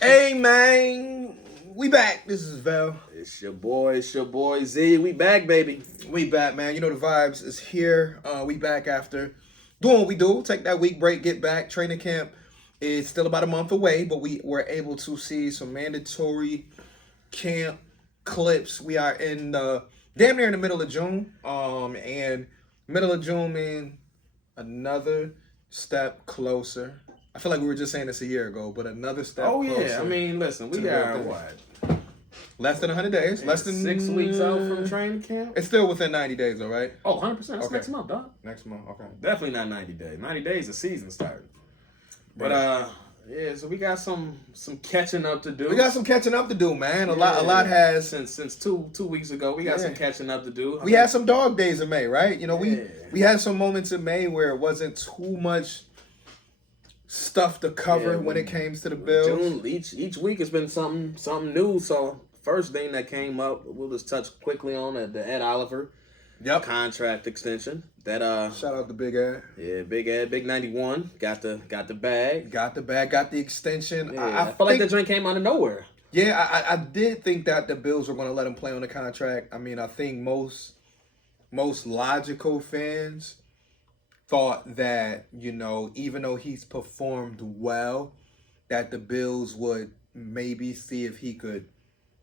Hey man, we back. This is Val. It's your boy Z. We back, baby. We back, man. You know the vibes is here. We back after doing what we do. Take that week break, get back. Training camp is still about a month away, but we were able to see some mandatory camp clips. We are in damn near in the middle of June. And middle of June means another step closer. I feel like we were just saying this a year ago, but another step closer. Yeah. I mean, listen, we got what? Less than 100 days. Less than 6 weeks out from training camp. It's still within 90 days, though, right? Oh, 100%. That's Okay. next month, dog. Next month, okay. Definitely not 90 days. 90 days, the season started. But yeah, so we got some catching up to do. We got some catching up to do, man. A lot has since two weeks ago. We got some catching up to do. We had some dog days in May, right? You know, we had some moments in May where it wasn't too much stuff to cover when it came to the Bills. June, each week has been something new. So first thing that came up, we'll just touch quickly on the Ed Oliver contract extension. That shout out to Big Ed. Yeah, Big Ed, Big 91 got the bag. Got the extension. Yeah, I feel like the drink came out of nowhere. Yeah, I did think that the Bills were going to let him play on the contract. I mean, I think most logical fans thought that, you know, even though he's performed well, that the Bills would maybe see if he could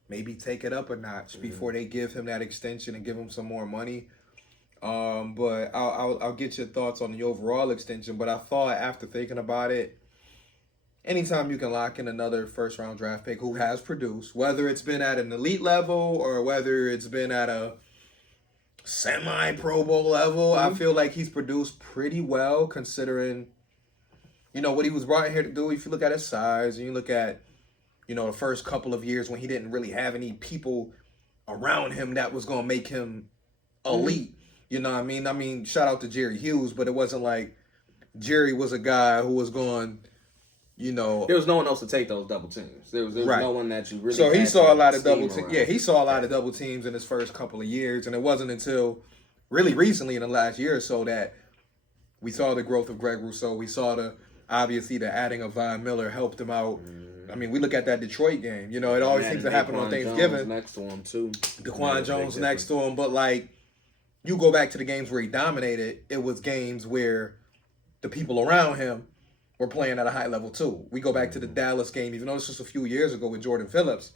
maybe take it up a notch before they give him that extension and give him some more money. But I'll get your thoughts on the overall extension. But I thought after thinking about it, anytime you can lock in another first-round draft pick who has produced, whether it's been at an elite level or whether it's been at a semi-Pro Bowl level, I feel like he's produced pretty well considering, you know, what he was brought in here to do. If you look at his size and you look at, you know, the first couple of years when he didn't really have any people around him that was going to make him elite. You know what I mean? I mean, shout out to Jerry Hughes, but it wasn't like Jerry was a guy who was going, you know. There was no one else to take those double teams. There was no one that you really. So he saw a lot of double teams. Yeah, he saw a lot of double teams in his first couple of years, and it wasn't until really recently in the last year or so that we saw the growth of Greg Rousseau. We saw obviously the adding of Von Miller helped him out. I mean, we look at that Detroit game. You know, it always seems to happen on Thanksgiving. Jones next to him too. Daquan Jones next to him, but like you go back to the games where he dominated, it was games where the people around him were playing at a high level too. We go back to the Dallas game, even though this was a few years ago with Jordan Phillips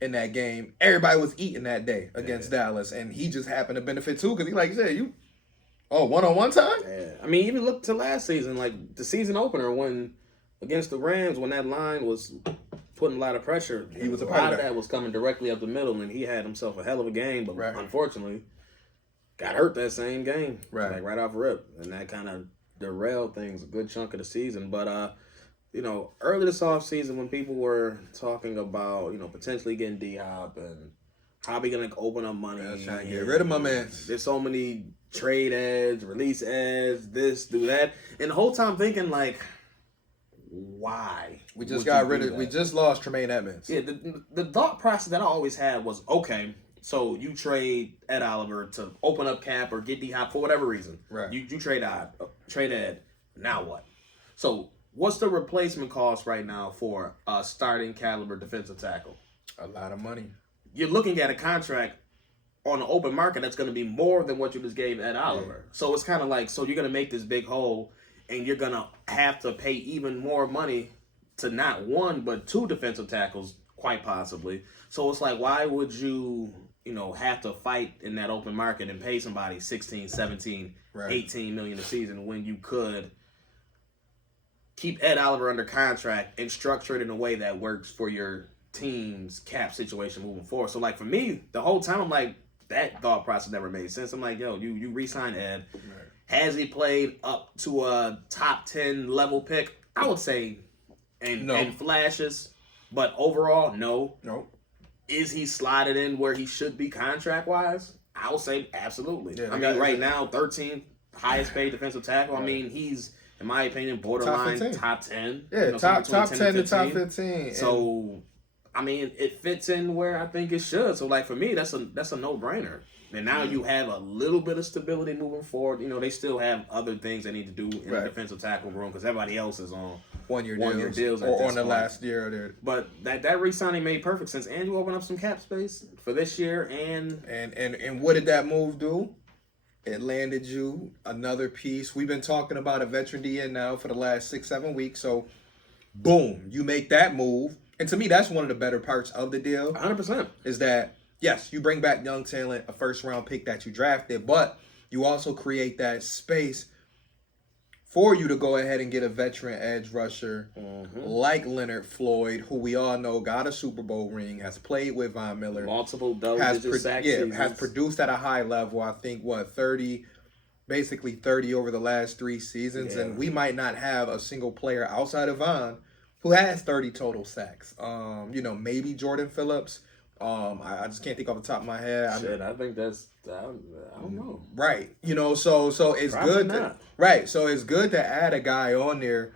in that game. Everybody was eating that day against Dallas, and he just happened to benefit too because he, like you said, one-on-one time? Yeah. I mean, even look to last season, like the season opener when against the Rams, when that line was putting a lot of pressure, he was a lot of that was coming directly up the middle, and he had himself a hell of a game, but unfortunately got hurt that same game, right off rip, and that kind of derailed things a good chunk of the season. But you know, early this offseason when people were talking about, you know, potentially getting D-Hop and probably gonna open up money, trying to get rid of my man. There's so many trade ads, release ads, this, do that, and the whole time thinking like, why? We just got rid of. We just lost Tremaine Edmonds. Yeah, the thought process that I always had was, okay, so you trade Ed Oliver to open up cap or get D-Hop for whatever reason. Right. You trade Ed. Now what? So what's the replacement cost right now for a starting caliber defensive tackle? A lot of money. You're looking at a contract on the open market that's going to be more than what you just gave Ed Oliver. Yeah. So it's kind of like, so you're going to make this big hole, and you're going to have to pay even more money to not one, but two defensive tackles, quite possibly. So it's like, why would you, you know, have to fight in that open market and pay somebody 16, 17, 18 million a season when you could keep Ed Oliver under contract and structure it in a way that works for your team's cap situation moving forward? So, like, for me, the whole time, I'm like, that thought process never made sense. I'm like, yo, you re-sign Ed. Right. Has he played up to a top 10 level pick? I would say in flashes, but overall, no. Is he slotted in where he should be contract-wise? I would say absolutely. Yeah, I mean, right now, 13th highest paid defensive tackle. Right. I mean, he's, in my opinion, borderline top 10. Yeah, you know, top 10 to top 15. So, I mean, it fits in where I think it should. So, like, for me, that's a no-brainer. And now you have a little bit of stability moving forward. You know, they still have other things they need to do in the defensive tackle room because everybody else is on one-year deals or on the last year. There. But that re-signing made perfect sense. And you open up some cap space for this year. And what did that move do? It landed you another piece. We've been talking about a veteran DN now for the last 6-7 weeks. So, boom, you make that move. And to me, that's one of the better parts of the deal. 100%. Is that, yes, you bring back young talent, a first-round pick that you drafted, but you also create that space for you to go ahead and get a veteran edge rusher like Leonard Floyd, who we all know got a Super Bowl ring, has played with Von Miller. Multiple double-digit sack seasons. Has produced at a high level. I think, 30 over the last 3 seasons. Yeah. And we might not have a single player outside of Von who has 30 total sacks. Maybe Jordan Phillips. I just can't think off the top of my head. I think that's I don't know. Right. So it's probably good not. So it's good to add a guy on there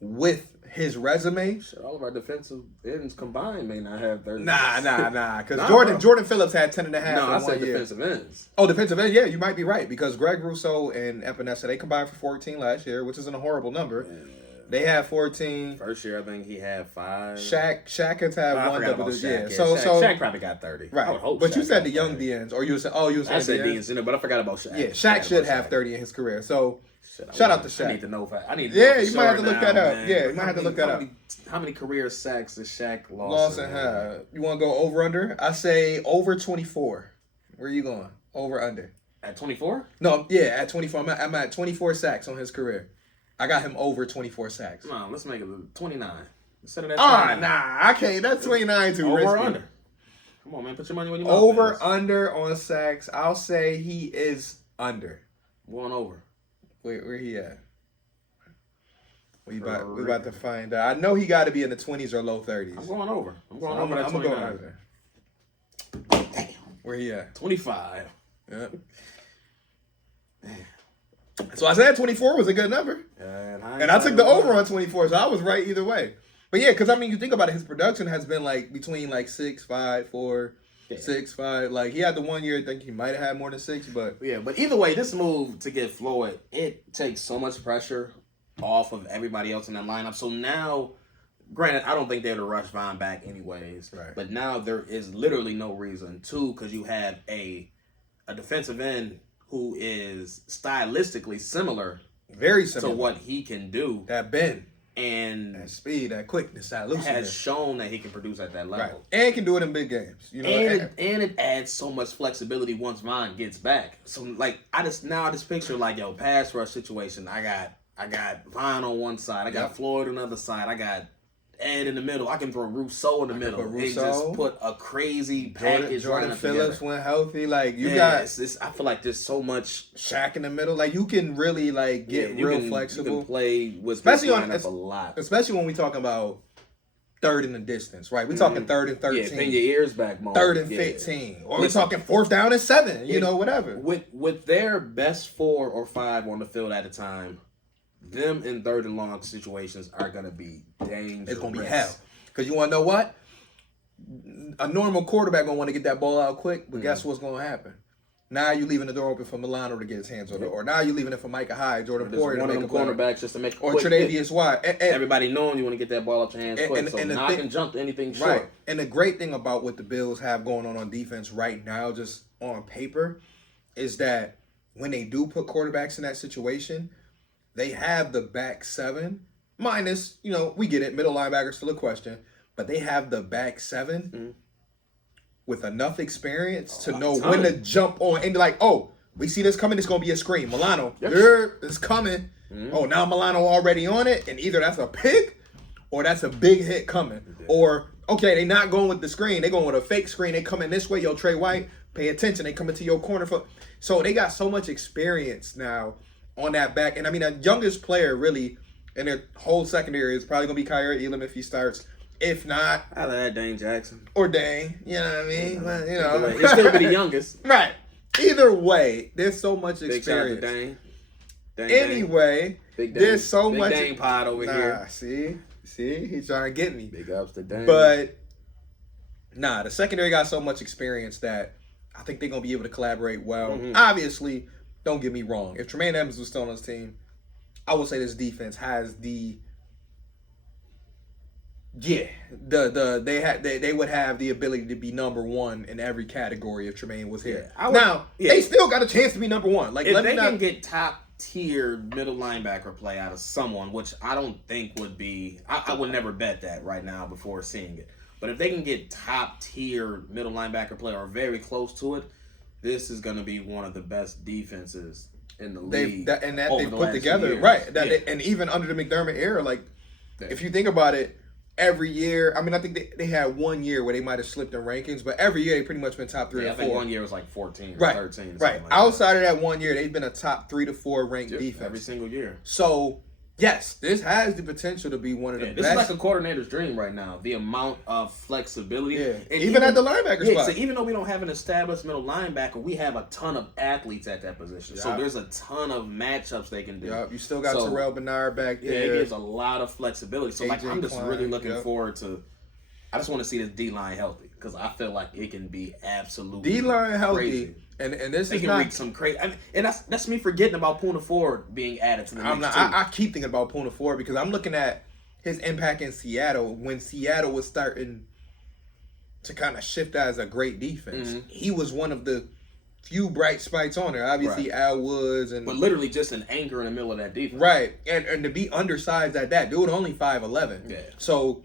with his resume. All of our defensive ends combined may not have 30. Nah. Because Jordan Phillips had 10 and a half. No, I said defensive ends. Oh, defensive ends. Yeah, you might be right because Greg Rousseau and Epinesa, they combined for 14 last year, which isn't a horrible number. Yeah. They had 14. First year, I think he had 5. Shaq has had one double digit. Yeah. Shaq probably got 30. Right. But you said the young DNs, or you said I said DNs, but I forgot about Shaq. Yeah, Shaq should have 30 in his career. So shout out to Shaq. I need to know if I need to know you might have to look that up. Yeah, you might have to look that up. How many career sacks does Shaq Lawson have? You want to go over under? I say over 24. Where are you going? Over under. At 24? No, yeah, at 24. I'm at 24 sacks on his career. I got him over 24 sacks. Come on, let's make it 29. Instead of that 29. Nah, I can't. That's 29 too risky. Over or under? Come on, man. Put your money where your mouth is. Over, under on sacks. I'll say he is under. Going over. Where he at? We about to find out. I know he got to be in the 20s or low 30s. I'm going over. I'm going over at 29. I'm going over. Damn. Where he at? 25. Yep. So I said 24 was a good number. And I took the over on 24, so I was right either way. But yeah, because you think about it, his production has been between 6, 5, 4, 6, 5. He had the 1 year, I think he might have had more than 6, but yeah. But either way, this move to get Floyd, it takes so much pressure off of everybody else in that lineup. So now, granted, I don't think they're to rush Von back anyways. Right. But now there is literally no reason to, because you have a defensive end who is stylistically very similar to what he can do. That bend. And that speed, that quickness, that looseness. Has shown that he can produce at that level. Right. And can do it in big games. And it adds so much flexibility once Von gets back. So I just picture pass rush situation. I got Von on one side. I got Floyd on the other side. I got Ed in the middle. I can throw Rousseau in the middle. And just put a crazy package. Jordan Phillips went healthy. I feel like there's so much Shaq in the middle. You can really get real flexible. You can play with this lineup a lot. Especially when we talking about third in the distance, right? We talking 3rd and 13. Yeah, pin your ears back more. 3rd and 15. Or we talking 4th down and 7. Whatever. With their best 4 or 5 on the field at a time, them in 3rd and long situations are going to be dangerous. It's going to be hell. Because you want to know what? A normal quarterback going to want to get that ball out quick, but guess what's going to happen? Now you're leaving the door open for Milano to get his hands on it. Or now you're leaving it for Micah Hyde, Jordan Poyer to make a cornerbacks just to make a quick hit. Or Tre'Davious White. Everybody knowing you want to get that ball out your hands quick. So now I can jump to anything short. Right. And the great thing about what the Bills have going on defense right now, just on paper, is that when they do put quarterbacks in that situation, they have the back 7, minus, we get it, middle linebacker still a question, but they have the back 7 with enough experience to know when to jump on and be like, oh, we see this coming, it's going to be a screen. Milano, it's coming. Oh, now Milano already on it, and either that's a pick or that's a big hit coming. Or, okay, they not going with the screen, they going with a fake screen, they coming this way, yo, Trey White, pay attention, they coming to your corner. So they got so much experience now on that back. And the youngest player really in their whole secondary is probably going to be Kyer Elam if he starts. If not, I like Dane Jackson. Or Dane. You know what I mean? Well, he's still be the youngest. Right. Either way, there's so much experience. Big shout out to Dane. Anyway, there's so big much. Dane pod over here. See, he's trying to get me. Big ups to Dane. But, the secondary got so much experience that I think they're gonna be able to collaborate well. Obviously, don't get me wrong. If Tremaine Edmonds was still on this team, I would say this defense has they would have the ability to be number one in every category if Tremaine was here. They still got a chance to be number one. Like if they can get top tier middle linebacker play out of someone, which I don't think would be, I would never bet that right now before seeing it. But if they can get top tier middle linebacker play or very close to it, this is going to be one of the best defenses in the league. They put together, right? And even under the McDermott era, like if you think about it, every year, I mean, I think they had 1 year where they might have slipped in rankings, but every year they pretty much been top 3 or 4. I think 1 year was like 14 or right, 13. Right. Like outside of that 1 year, they've been a top 3 to 4 ranked defense every single year. So yes, this has the potential to be one of the best. This is like a coordinator's dream right now. The amount of flexibility. Yeah. And even at the linebacker spot. So even though we don't have an established middle linebacker, we have a ton of athletes at that position. So there's a ton of matchups they can do. You still got Terrell Bernard back there. Yeah, it gives a lot of flexibility. So I'm just really looking forward to. I just want to see this D-line healthy because I feel like it can be absolutely D-line healthy. Crazy. And this they is can not reach some crazy. And that's me forgetting about Poona Ford being added to the mix too. I keep thinking about Poona Ford because I'm looking at his impact in Seattle when Seattle was starting to kind of shift as a great defense. He was one of the few bright spots on there. Obviously, Al Woods but literally just an anchor in the middle of that defense. Right, and to be undersized at that, dude, only 5'11". Yeah. So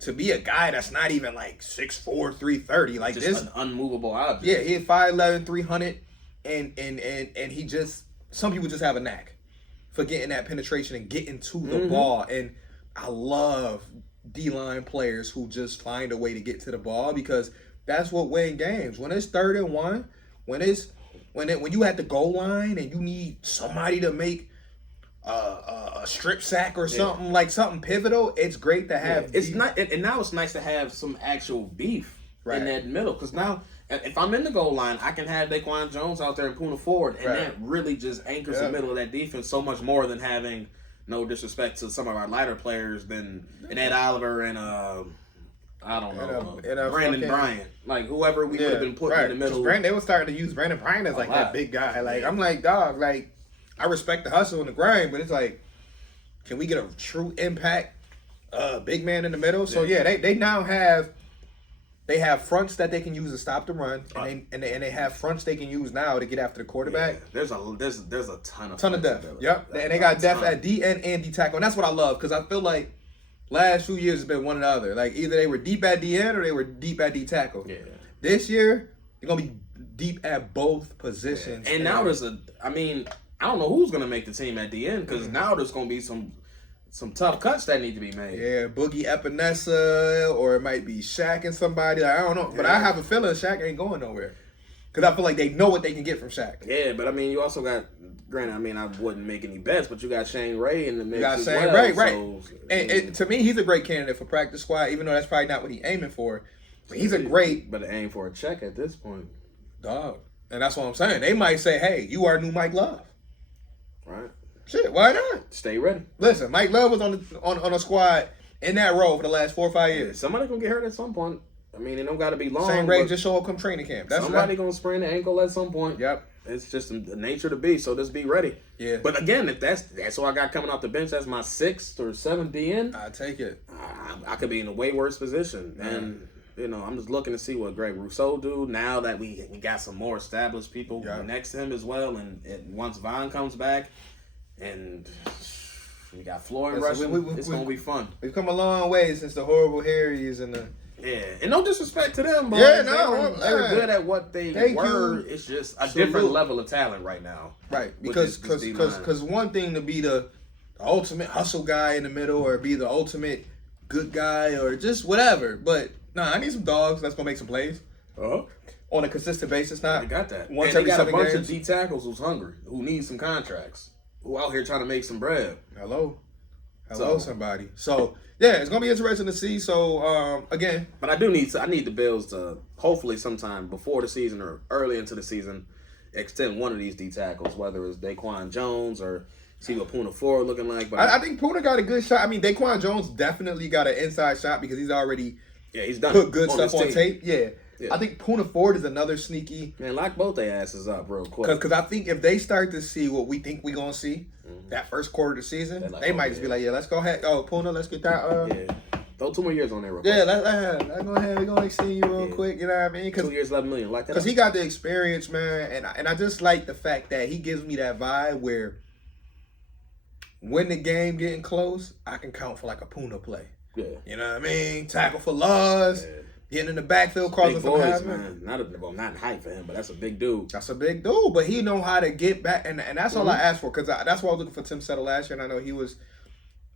to be a guy that's not even like 6'4", 330, like just this, an unmovable object. Yeah, he's 5'11", 300, and he just, some people just have a knack for getting that penetration and getting to the ball, and I love D-line players who just find a way to get to the ball because that's what wins games. When it's 3rd and 1, when you at the goal line and you need somebody to make a strip sack or something like something pivotal, it's great to have. It's not, and now it's nice to have some actual beef in that middle because now if I'm in the goal line, I can have Daquan Jones out there and Poona Ford, and that really just anchors the middle of that defense so much more than having, no disrespect to some of our lighter players, than Ed Oliver and I don't know, Brandon Bryant, like whoever we would have been putting in the middle. They were starting to use Brandon Bryant as like that big guy. Like I'm like, dog, like I respect the hustle and the grind, but it's like, can we get a true impact big man in the middle? So they now have fronts that they can use to stop the run, and they have fronts they can use now to get after the quarterback. There's a ton of depth. Yep, and they got depth at D and D tackle, and that's what I love because I feel like last few years has been one or the other. Like either they were deep at D end or they were deep at D tackle. Yeah. This year they're gonna be deep at both positions. And now I don't know who's gonna make the team at the end because now there's gonna be some tough cuts that need to be made. Yeah, Boogie Epinesa, or it might be Shaq and somebody. Like, I don't know, but I have a feeling Shaq ain't going nowhere because I feel like they know what they can get from Shaq. Yeah, but you also got. Granted, I wouldn't make any bets, but you got Shane Ray in the mix. You got Shane Ray, right? And to me, he's a great candidate for practice squad, even though that's probably not what he's aiming for. But he's a great. But aim for a check at this point, dog. And that's what I'm saying. They might say, "Hey, you are new Mike Love." Right. Shit, why not? Stay ready. Listen, Mike Love was on a squad in that role for the last 4 or 5 years. Somebody gonna get hurt at some point. It don't got to be long. Shane Ray just show up come training camp. Somebody gonna sprain the ankle at some point. Yep. It's just the nature of the beast, so just be ready. Yeah. But again, if that's what I got coming off the bench, that's my 6th or 7th DN. I take it. I could be in a way worse position, and I'm just looking to see what Greg Rousseau do now that we got some more established people next to him as well, and once Vaughn comes back, and we got Floyd rushing, it's gonna be fun. We've come a long way since the horrible Harrys and the. Yeah, and no disrespect to them, but they were good at what they were. It's just a different level of talent right now. Right, because one thing to be the ultimate hustle guy in the middle or be the ultimate good guy or just whatever. But I need some dogs that's gonna make some plays on a consistent basis. Not I got that. Once and every they got 7 a bunch games. of D tackles who's hungry, who need some contracts, who out here trying to make some bread. Hello, somebody. So. Yeah, it's gonna be interesting to see. So again, but I need the Bills to hopefully sometime before the season or early into the season extend one of these D tackles, whether it's Daquan Jones or see what Poona Ford looking like. But I think Poona got a good shot. Daquan Jones definitely got an inside shot because he's already he's done put good stuff on tape. Yeah, I think Puna Ford is another sneaky. Man, lock both their asses up real quick. Because I think if they start to see what we think we're going to see that first quarter of the season, like, they might just be like, yeah, let's go ahead. Oh, Puna, let's get that. Yeah. Throw 2 more years on there real quick. Yeah, let's go ahead. We're going to extend you real quick. You know what I mean? 2 years, $11 million. Like that. Because he got the experience, man. And I just like the fact that he gives me that vibe where when the game getting close, I can count for like a Puna play. Yeah. You know what I mean? Tackle for loss. Yeah. Getting in the backfield, causing big some boys, havoc. man. Not in height for him, but that's a big dude. That's a big dude, but he know how to get back, and that's all I asked for, because that's why I was looking for Tim Settle last year, and I know he was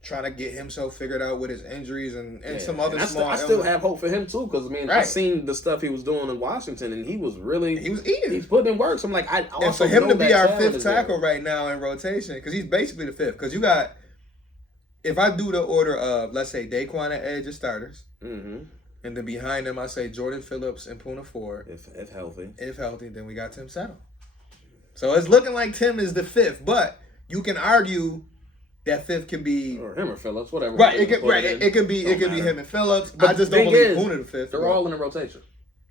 trying to get himself figured out with his injuries and some other small. I still have hope for him too, because I mean, I seen the stuff he was doing in Washington, and he was eating. He's putting in work. So I'm like, and for him to be our fifth tackle right now in rotation, because he's basically the fifth. Because you got, if I do the order of, let's say Daquan at edge as starters. Mm-hmm. And then behind him, I say Jordan Phillips and Puna Ford. If healthy. If healthy, then we got Tim Settle. So it's looking like Tim is the fifth, but you can argue that fifth can be or him or Phillips, whatever. Right, it could be him and Phillips. But I just don't believe Puna the fifth. They're all in the rotation.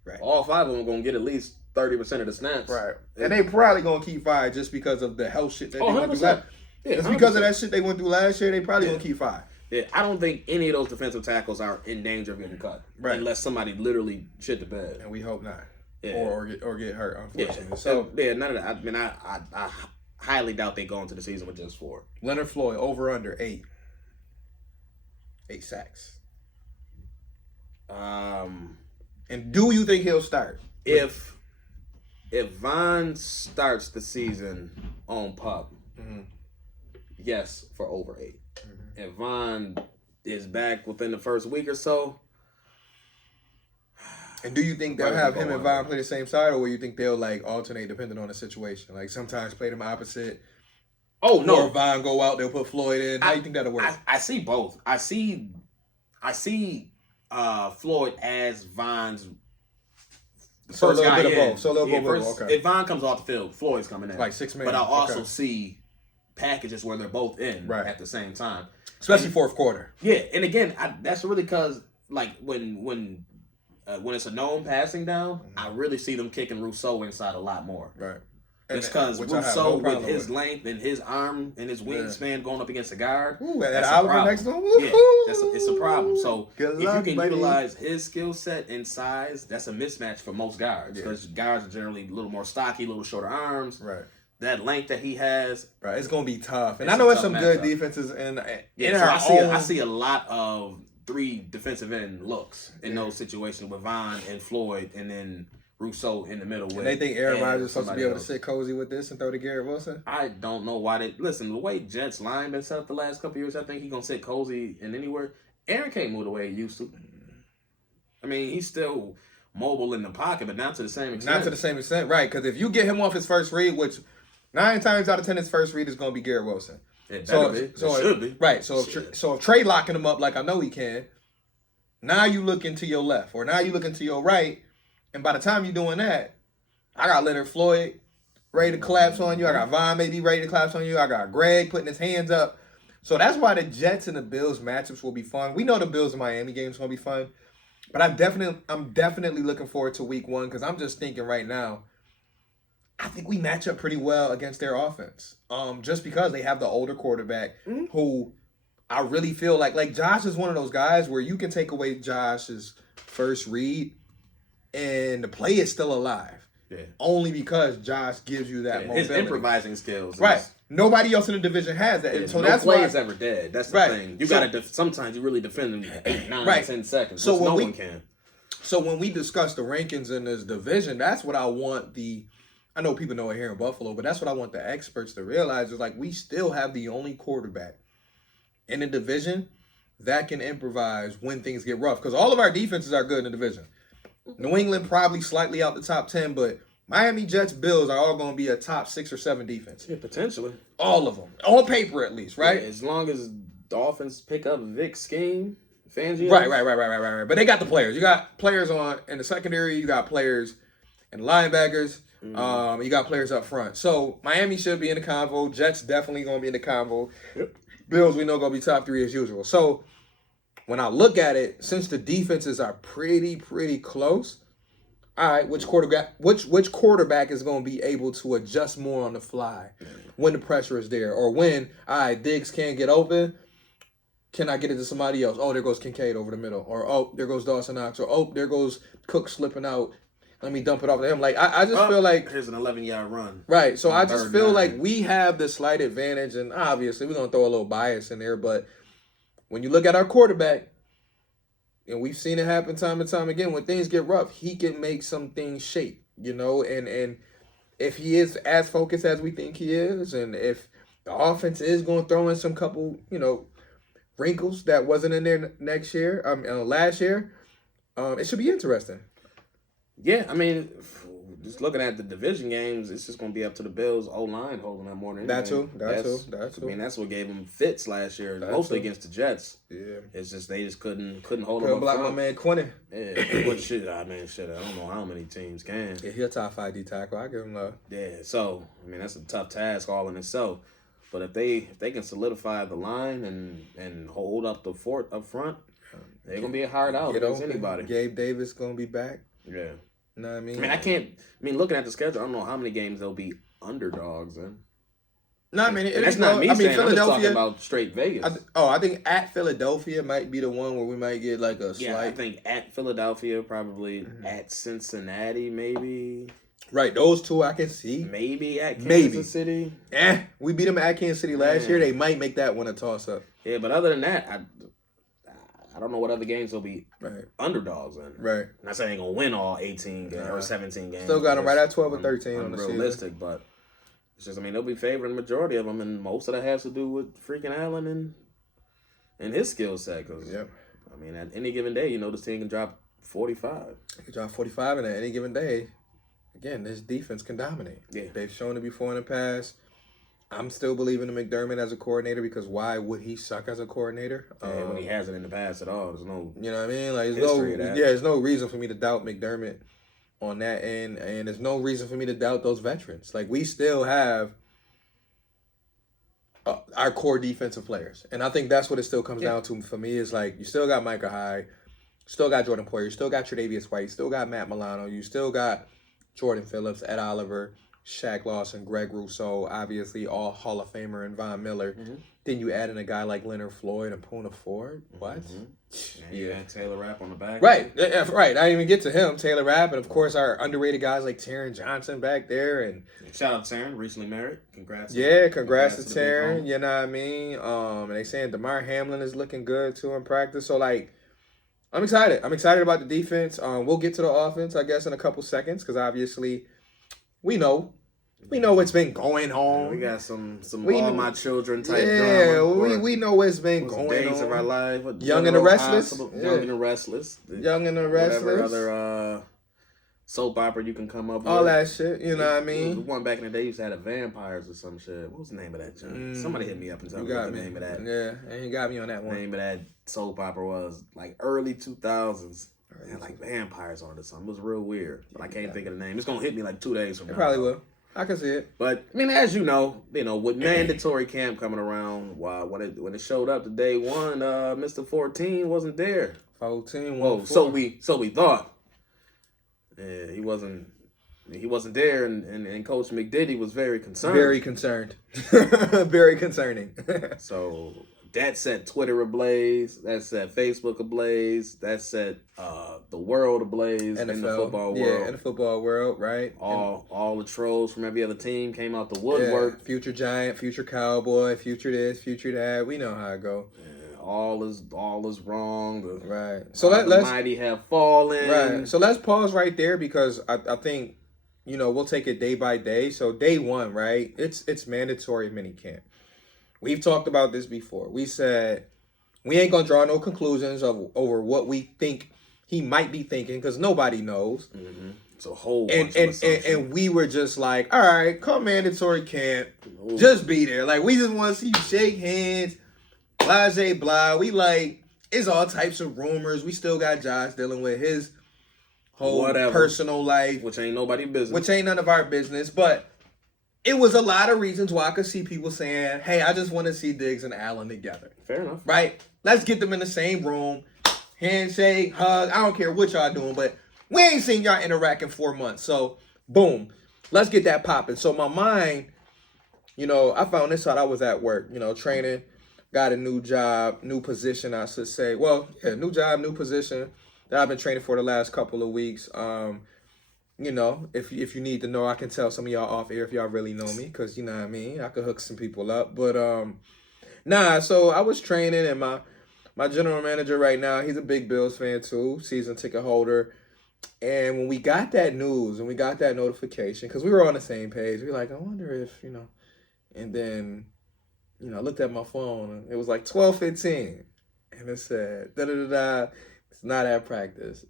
Right. All 5 of them are gonna get at least 30% of the snaps. Right. And they probably gonna keep 5 just because of the health shit that they went through. Yeah, it's because of that shit they went through last year. They probably gonna keep 5. Yeah, I don't think any of those defensive tackles are in danger of getting cut, unless somebody literally shit the bed. And we hope not, yeah. or get hurt, unfortunately. Yeah. So none of that. I mean, I highly doubt they go into the season with just 4. Leonard Floyd over under 8 sacks. And do you think he'll start? If Von starts the season on PUP, yes, for over 8. If Von is back within the first week or so. And do you think they'll have him and Von play the same side, or will you think they'll like alternate depending on the situation? Like sometimes play them opposite. Oh no! Or Von go out, they'll put Floyd in. How do you think that'll work? I see both. I see Floyd as Von's first guy in. So a little bit of both. Okay. If Von comes off the field, Floyd's coming in. Like 6 men. But I'll also see packages where they're both in at the same time. Especially fourth quarter. Yeah, and again, that's really because like when it's a known passing down, I really see them kicking Rousseau inside a lot more. Right. It's because Rousseau with his length and his arm and his wingspan going up against the guard. Ooh, that's a problem. Next to him. Yeah, it's a problem. So if you can utilize his skill set and size, that's a mismatch for most guards because guards are generally a little more stocky, a little shorter arms. Right. That length that he has, right? It's gonna be tough, and I know it's some good defenses. And I see a lot of 3 defensive end looks in those situations with Von and Floyd, and then Rousseau in the middle. And they think Aaron Rodgers is supposed to be able to sit cozy with this and throw to Garrett Wilson. I don't know why they listen. The way Jets line been set up the last couple of years, I think he's gonna sit cozy in anywhere. Aaron can't move the way he used to. I mean, he's still mobile in the pocket, but not to the same extent. Not to the same extent, right? Because if you get him off his first read, which 9 times out of 10 his first read is going to be Garrett Wilson. It should be. Right. So if Trey locking him up like I know he can, now you look into your left or now you look into your right, and by the time you're doing that, I got Leonard Floyd ready to collapse on you. I got Von maybe ready to collapse on you. I got Greg putting his hands up. So that's why the Jets and the Bills matchups will be fun. We know the Bills and Miami games going to be fun, but I'm definitely looking forward to week 1 because I'm just thinking right now, I think we match up pretty well against their offense. Just because they have the older quarterback who I really feel like Josh is one of those guys where you can take away Josh's first read and the play is still alive. Yeah. Only because Josh gives you that mobility. His improvising skills. Right. Nobody else in the division has that. Yeah, so no play is ever dead. That's the thing. You gotta sometimes you really defend them 8, 9, 10 seconds. So no one can. So when we discuss the rankings in this division, that's what I want I know people know it here in Buffalo, but that's what I want the experts to realize is like we still have the only quarterback in the division that can improvise when things get rough. Because all of our defenses are good in the division. New England probably slightly out the top 10, but Miami, Jets, Bills are all going to be a top 6 or 7 defense. Yeah, potentially. All of them. On paper at least, right? Yeah, as long as Dolphins pick up Vic's scheme, Fangio. Right. But they got the players. You got players in the secondary. You got players in the linebackers. You got players up front. So Miami should be in the convo. Jets definitely going to be in the convo. Yep. Bills we know going to be top 3 as usual. So when I look at it, since the defenses are pretty close, all right, which quarterback is going to be able to adjust more on the fly when the pressure is there, or when all right, Diggs can't get open. Can I get it to somebody else? Oh, there goes Kincaid over the middle, or oh, there goes Dawson Knox, or oh, there goes Cook slipping out. Let me dump it off to him. Like I just feel like here's an 11-yard run. Right. So I just feel like we have the slight advantage, and obviously we're gonna throw a little bias in there, but when you look at our quarterback, and we've seen it happen time and time again, when things get rough, he can make some things shake, and if he is as focused as we think he is, and if the offense is going to throw in some couple, wrinkles that wasn't in there last year, it should be interesting. Yeah, I mean, just looking at the division games, it's just going to be up to the Bills' O-line holding up more than anything. That too. I mean, that's what gave them fits last year, mostly against the Jets. Yeah. It's just they just couldn't hold Couldn't them block up my man Quinnen. Yeah, but shit, I don't know how many teams can. Yeah, he'll top 5 D tackle. I give him love. Yeah, so, I mean, that's a tough task all in itself. But if they can solidify the line and hold up the fort up front, they're going to be a hard out against anybody. Gabe Davis going to be back. Yeah. You know what I mean? I mean, looking at the schedule, I don't know how many games they'll be underdogs in. No, I mean, that's not me saying. I'm just talking about straight Vegas. I think at Philadelphia might be the one where we might get like a slight. Yeah, I think at Philadelphia, probably at Cincinnati, maybe. Right, those two I can see. Maybe at Kansas City. We beat them at Kansas City last year. They might make that one a toss-up. Yeah, but other than that, I don't know what other games they'll be underdogs in. Right. I'm not saying they're going to win all 18 games or 17 games. Still got them right at 12 or 13 on the season. Unrealistic, but it's just, I mean, they'll be favoring the majority of them, and most of that has to do with freaking Allen and his skill set. Cause, I mean, at any given day, this team can drop 45. They can drop 45, and at any given day, again, this defense can dominate. Yeah. They've shown it before in the past. I'm still believing in McDermott as a coordinator because why would he suck as a coordinator? When he hasn't in the past at all. There's no, you know what I mean? Like, there's no reason for me to doubt McDermott on that end, and there's no reason for me to doubt those veterans. Like, we still have our core defensive players, and I think that's what it still comes down to for me. Is like, you still got Micah Hyde, still got Jordan Poyer, you still got Tre'Davious White, you still got Matt Milano, you still got Jordan Phillips, Ed Oliver, Shaq Lawson, Greg Rousseau, obviously all Hall of Famer, and Von Miller. Mm-hmm. Then you add in a guy like Leonard Floyd and Poona Ford. What? Mm-hmm. Yeah, Taylor Rapp on the back. Right. I didn't even get to him, Taylor Rapp, and of course our underrated guys like Taron Johnson back there. And shout out to Taron, recently married. Congrats. Yeah, congrats to Taron. You know what I mean? And they saying DeMar Hamlin is looking good too in practice. So like, I'm excited. I'm excited about the defense. We'll get to the offense, I guess, in a couple seconds because obviously we know what's been going on. We got some All My Children type drama. Yeah, we know what's been going days on. Of our life. Young and the Restless. Young and the Restless. Young and the Restless. Whatever other soap opera you can come up with. All that shit, you know what I mean? The one back in the day used to have vampires or some shit. What was the name of that joint? Somebody hit me up and tell me what the name of that. Yeah, and you got me on that one. The name of that soap opera was like early 2000s. It had like vampires on it or something. It was real weird. But I can't think of the name. It's going to hit me like 2 days from now. It probably will. I can see it. But, I mean, as you know, with mandatory camp coming around, when it showed up to day one, Mr. 14 wasn't there. 14. Whoa, so we thought. Yeah, he wasn't there, and Coach McDiddy was very concerned. Very concerned. Very concerning. So that set Twitter ablaze. That set Facebook ablaze. That set the world ablaze in the football world. Yeah, in the football world, right? All the trolls from every other team came out the woodwork. Yeah, future Giant, future Cowboy, future this, future that. We know how it go. Yeah, all is wrong. Right. So let's mighty have fallen. Right. So let's pause right there because I think we'll take it day by day. So day one, right? It's mandatory minicamp. We've talked about this before. We said we ain't gonna draw no conclusions over what we think he might be thinking because nobody knows. Mm-hmm. It's a whole bunch of and we were just like, all right, come mandatory camp, just be there. Like we just want to see you shake hands, blase blah. We like it's all types of rumors. We still got Josh dealing with his whole personal life, which ain't nobody's business, which ain't none of our business, but. It was a lot of reasons why I could see people saying, hey, I just want to see Diggs and Allen together. Fair enough. Right? Let's get them in the same room. Handshake, hug. I don't care what y'all doing, but We ain't seen y'all interact in 4 months. So, boom. Let's get that popping. So, my mind, I found this out. I was at work, training, got a new job, new position, I should say. Well, yeah, new job, new position that I've been training for the last couple of weeks. If you need to know, I can tell some of y'all off air if y'all really know me, because, you know what I mean? I could hook some people up. But, so I was training, and my general manager right now, he's a big Bills fan too, season ticket holder. And when we got that news and we got that notification, because we were on the same page, we were like, I wonder if, and then, I looked at my phone and it was like 12:15 and it said, da-da-da-da, it's not at practice.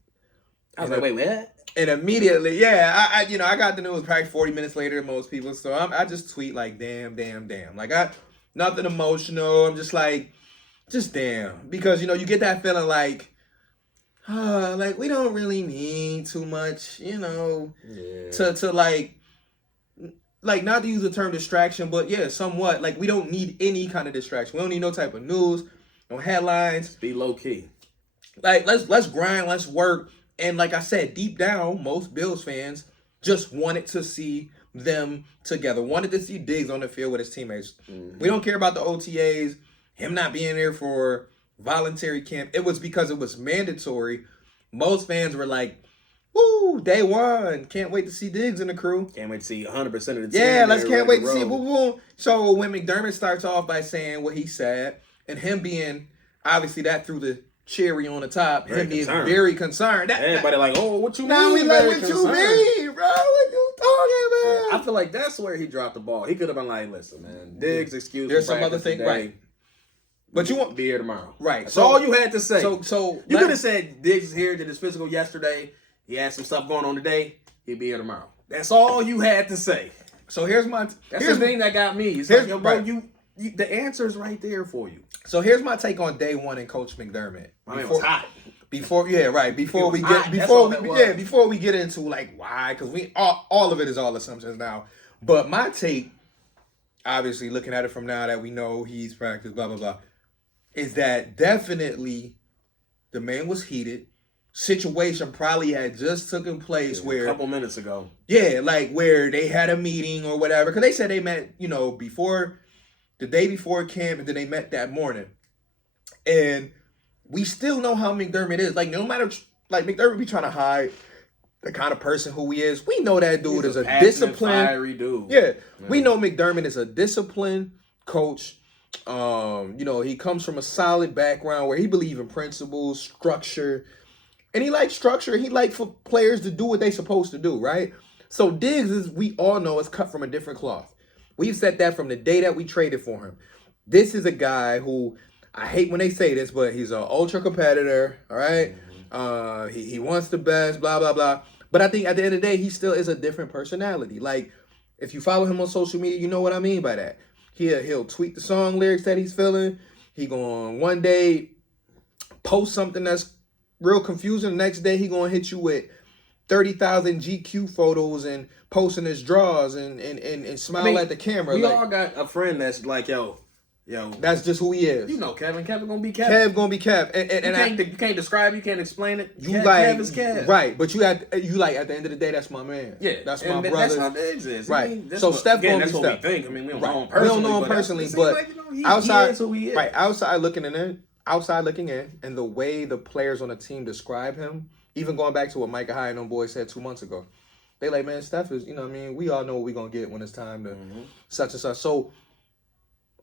I was like, wait, what? And immediately, I got the news probably 40 minutes later than most people. So I just tweet like, damn. Like, nothing emotional. I'm just like, just damn. Because, you get that feeling like, like we don't really need too much, to like not to use the term distraction, but yeah, somewhat. Like we don't need any kind of distraction. We don't need no type of news, no headlines. Be low key. Like let's grind, let's work. And like I said, deep down, most Bills fans just wanted to see them together. Wanted to see Diggs on the field with his teammates. Mm-hmm. We don't care about the OTAs, him not being there for voluntary camp. It was because it was mandatory. Most fans were like, woo, day one. Can't wait to see Diggs in the crew. Can't wait to see 100% of the team. Yeah, can't wait to see boom. So when McDermott starts off by saying what he said, and him being, obviously that threw the cherry on the top, him being very concerned. Everybody like, oh, what you mean? Now we like, what you mean, bro? What you talking about? I feel like that's where he dropped the ball. He could have been like, listen, man, Diggs, excuse me. There's some other thing, right? But you won't be here tomorrow. Right. That's all you had to say. So you could have said Diggs is here, did his physical yesterday. He had some stuff going on today. He'll be here tomorrow. That's all you had to say. So here's the thing that got me. It's like, yo, bro, you the answer's right there for you. So here's my take on day one and Coach McDermott. My man was hot. Before we get into like why, because we all of it is all assumptions now. But my take, obviously looking at it from now that we know he's practiced, blah blah blah, is that definitely the man was heated. Situation probably had just taken place where a couple minutes ago. Yeah, like where they had a meeting or whatever. Because they said they met, before the day before camp, and then they met that morning. And we still know how McDermott is. Like, no matter, like, McDermott be trying to hide the kind of person who he is. We know that dude is a disciplined, fiery dude. Yeah, we know McDermott is a disciplined coach. He comes from a solid background where he believes in principles, structure. And he likes structure. He likes for players to do what they're supposed to do, right? So Diggs, we all know, is cut from a different cloth. We've said that from the day that we traded for him. This is a guy who, I hate when they say this, but he's an ultra competitor, all right? Mm-hmm. He wants the best, blah, blah, blah. But I think at the end of the day, he still is a different personality. Like, if you follow him on social media, you know what I mean by that. He'll tweet the song lyrics that he's feeling. He going one day post something that's real confusing. The next day he gonna hit you with 30,000 GQ photos and posting his draws and smile at the camera. We all got a friend that's like, yo, that's just who he is. Kevin gonna be Kevin. Kev gonna be Kev. And you can't describe it, you can't explain it. Kev is Kev. Right, but you at the end of the day, that's my man. Yeah, that's my brother. That's how it exists. Right. I mean, so Steph gonna that's be what Steph. we think. I mean, we don't know him personally. We don't know him personally, but outside, is who he is. Right, outside looking in, and the way the players on the team describe him, even going back to what Micah Hyde and them boys said 2 months ago, they like, man, Steph is, we all know what we're going to get when it's time to such and such. So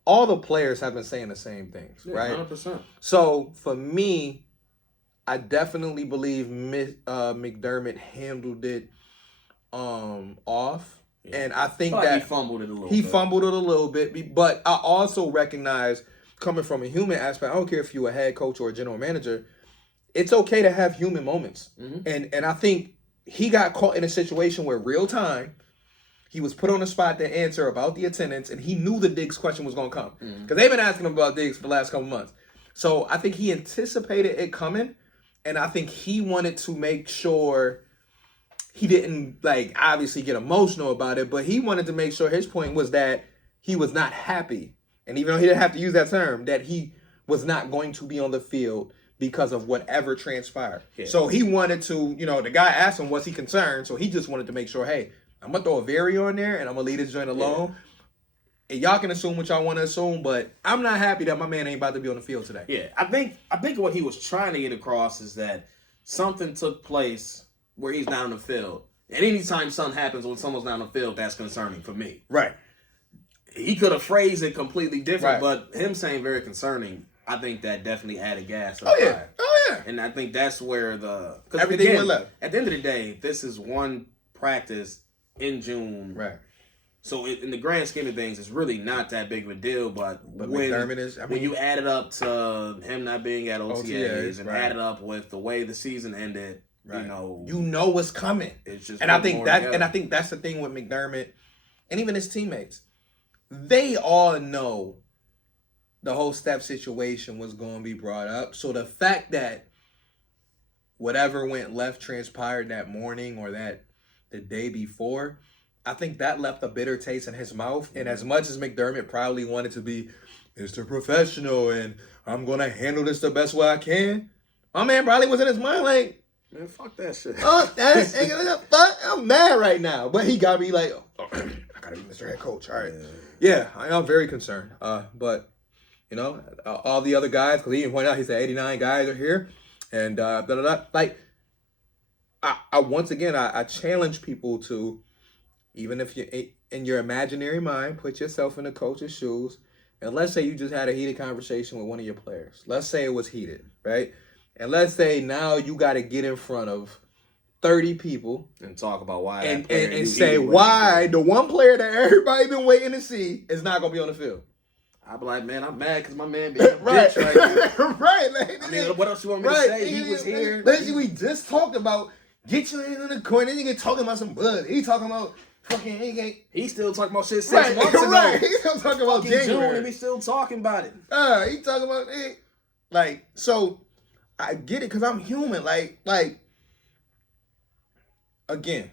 all the players have been saying the same things, right? 100%. So for me, I definitely believe McDermott handled it off. Yeah. And I think that he fumbled it a little bit. But I also recognize, coming from a human aspect, I don't care if you're a head coach or a general manager, it's okay to have human moments. Mm-hmm. And I think he got caught in a situation where real time, he was put on the spot to answer about the attendance, and he knew the Diggs question was going to come. Because they've been asking him about Diggs for the last couple months. So I think he anticipated it coming, and I think he wanted to make sure he didn't, obviously get emotional about it, but he wanted to make sure his point was that he was not happy. And even though he didn't have to use that term, that he was not going to be on the field because of whatever transpired. Yeah. So he wanted to, the guy asked him, was he concerned? So he just wanted to make sure, hey, I'm going to throw a Very on there and I'm going to leave this joint alone. And y'all can assume what y'all want to assume, but I'm not happy that my man ain't about to be on the field today. Yeah, I think what he was trying to get across is that something took place where he's not on the field. And anytime something happens when someone's not on the field, that's concerning for me. Right. He could have phrased it completely different, Right. but him saying very concerning, I think that definitely added gas to the Oh, yeah. fire. Oh, yeah. And I think that's where Everything went left. At the end of the day, this is one practice in June. Right. So in the grand scheme of things, it's really not that big of a deal. But when McDermott is, when you add it up to him not being at OTAs and right. add it up with the way the season ended, right. you know what's coming. It's just and I think that's the thing with McDermott and even his teammates. They all know the whole step situation was going to be brought up. So the fact that whatever went left transpired that morning or that the day before, I think that left a bitter taste in his mouth. And as much as McDermott probably wanted to be Mr. Professional and I'm going to handle this the best way I can, my man probably was in his mind like, man, fuck that shit. I'm mad right now. But he got to be like, I got to be Mr. Head Coach. All right. Yeah, I am very concerned. But, all the other guys, because he even pointed out, he said 89 guys are here. And like, I once again, I challenge people to, even if you in your imaginary mind, put yourself in the coach's shoes, and let's say you just had a heated conversation with one of your players. Let's say it was heated, right? And let's say now you got to get in front of 30 people and talk about why and say why the one player that everybody been waiting to see is not gonna be on the field. I'd be like, man, I'm mad because my man being a bitch right now. Right. Like, I mean, what else you want me to say? He was here. Basically, we just talked about get you in the corner. Then you get talking about some blood. He talking about fucking. He's still talking about shit 6 months ago. Right. He's still talking about January. June and we still talking about it. He talking about it. Like, so I get it because I'm human. Like again,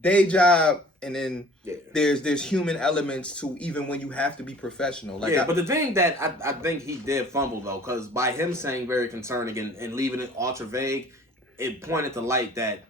day job, and then there's human elements to even when you have to be professional. Like, but the thing that I think he did fumble though, because by him saying very concerning and leaving it ultra vague, it pointed to light that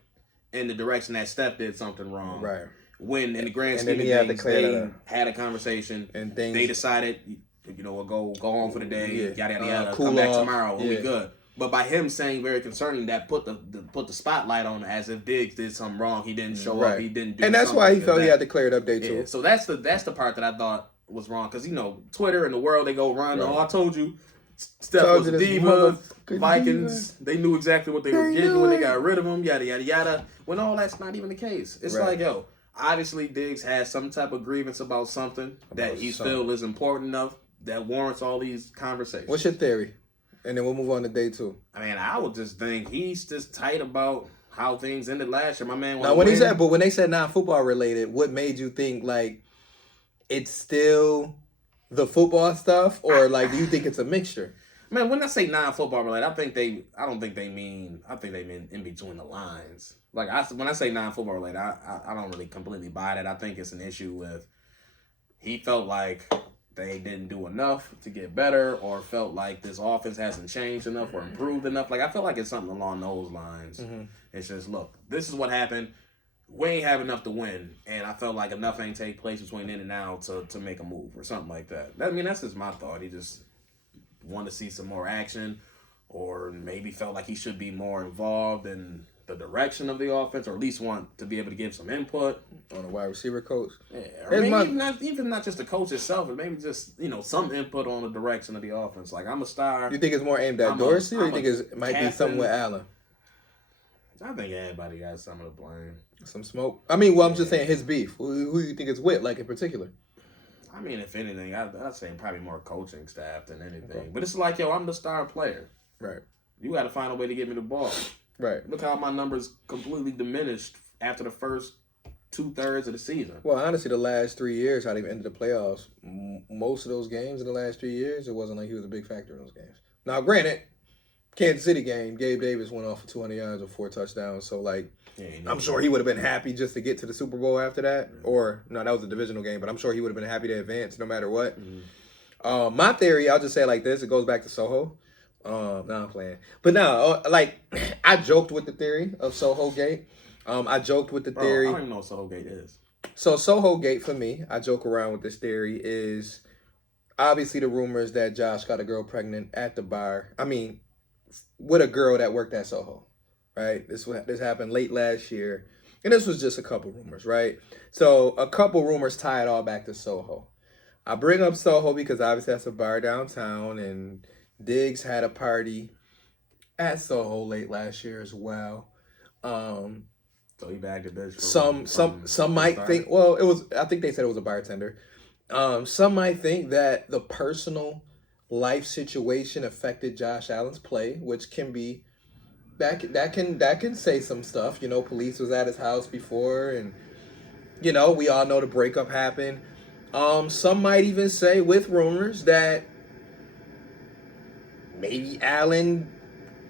in the direction that Steph did something wrong. Right. When in the grand scheme of things, they had a conversation and they decided, we'll go home for the day, yada yada yada, cool come back off. tomorrow, we'll be good. But by him saying very concerning, that put the spotlight on as if Diggs did something wrong. He didn't show up. He didn't do. And that's why he felt he had to clear it up day too. So that's the part that I thought was wrong, because Twitter and the world, they go run. Right. Oh, I told you, Steph was a diva. Vikings, they knew exactly what they were getting when they got rid of him. Yada yada yada. When all that's not even the case. It's like, obviously Diggs has some type of grievance about something that he feels is important enough that warrants all these conversations. What's your theory? And then we'll move on to day 2. I mean, I would just think he's just tight about how things ended last year. My man. Now, when they said non-football related, what made you think like it's still the football stuff, or like do you think it's a mixture? Man, when I say non-football related, I think they mean in between the lines. Like when I say non-football related, I don't really completely buy that. I think it's an issue with he felt like they didn't do enough to get better, or felt like this offense hasn't changed enough or improved enough. Like, I feel like it's something along those lines. Mm-hmm. It's just, look, this is what happened. We ain't have enough to win, and I felt like enough ain't take place between then and now to make a move or something like that. I mean, that's just my thought. He just wanted to see some more action, or maybe felt like he should be more involved in the direction of the offense, or at least want to be able to give some input on a wide receiver coach. Yeah, or maybe even not just the coach itself, but maybe just some input on the direction of the offense. Like, I'm a star. You think it's more aimed at Dorsey, or you think it might be something with Allen? I think everybody got some of the blame. Some smoke. I mean, well, I'm just saying his beef. Who do you think it's with, like in particular? I mean, if anything, I'd say probably more coaching staff than anything. Okay. But it's like, I'm the star player. Right. You got to find a way to get me the ball. Right. Look how my numbers completely diminished after the first 2/3 of the season. Well, honestly, the last 3 years, how they've ended the playoffs, most of those games in the last 3 years, it wasn't like he was a big factor in those games. Now, granted, Kansas City game, Gabe Davis went off for 200 yards with 4 touchdowns. So, like, I'm sure he would have been happy just to get to the Super Bowl after that. Mm-hmm. Or, no, that was a divisional game, but I'm sure he would have been happy to advance no matter what. Mm-hmm. My theory, I'll just say it like this. It goes back to Soho. No, I'm playing. But no, like I joked with the theory of Soho Gate. I joked with the Bro, theory. I don't even know what Soho Gate is. So Soho Gate for me, I joke around with this theory is obviously the rumors that Josh got a girl pregnant at the bar. I mean, with a girl that worked at Soho, right? This happened late last year, and this was just a couple rumors, right? So a couple rumors tie it all back to Soho. I bring up Soho because obviously that's a bar downtown, and Diggs had a party at Soho late last year as well. Um, So he bagged a bitch. some might think. Well, it was. I think they said it was a bartender. Some might think that the personal life situation affected Josh Allen's play, which can be that can say some stuff. You know, police was at his house before, and you know we all know the breakup happened. Some might even say with rumors that maybe Allen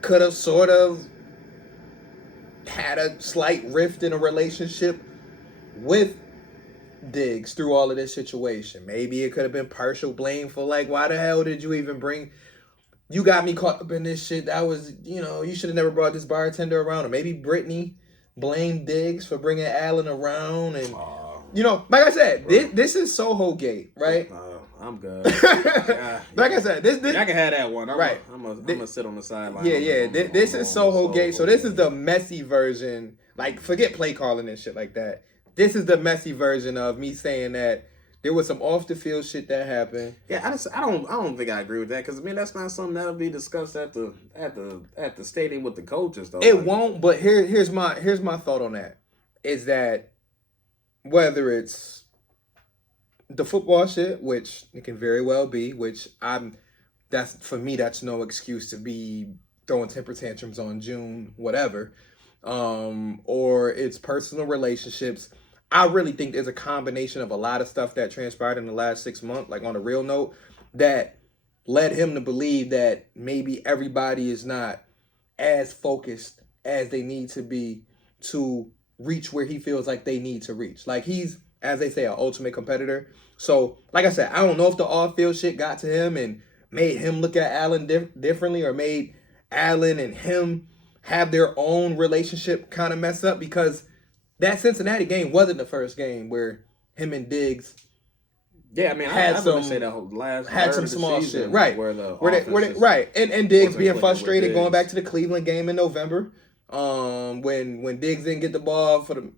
could have sort of had a slight rift in a relationship with Diggs through all of this situation. Maybe it could have been partial blame for like, why the hell did you even bring? You got me caught up in this shit. That was, you know, you should have never brought this bartender around. Or maybe Brittany blamed Diggs for bringing Allen around, and you know, like I said, this is Soho Gate, right? I'm good. Like I said, this I can have that one. I'm gonna sit on the sideline. Yeah. This is Soho Gate. So this is the messy version. Like, forget play calling and shit like that. This is the messy version of me saying that there was some off the field shit that happened. Yeah, I don't think I agree with that, because I mean that's not something that'll be discussed at the stadium with the coaches though. It won't. But here's my thought on that. Is that whether it's the football shit, which it can very well be, that's for me, that's no excuse to be throwing temper tantrums on June, whatever. Or it's personal relationships. I really think there's a combination of a lot of stuff that transpired in the last 6 months, like on a real note, that led him to believe that maybe everybody is not as focused as they need to be to reach where he feels like they need to reach. Like, he's, as they say, an ultimate competitor. So, like I said, I don't know if the off-field shit got to him and made him look at Allen differently, or made Allen and him have their own relationship kind of mess up, because that Cincinnati game wasn't the first game where him and Diggs. Yeah, I mean, I wouldn't say that whole last had some small shit, right? Where they right, and Diggs being frustrated going back to the Cleveland game in November. When Diggs didn't get the ball for the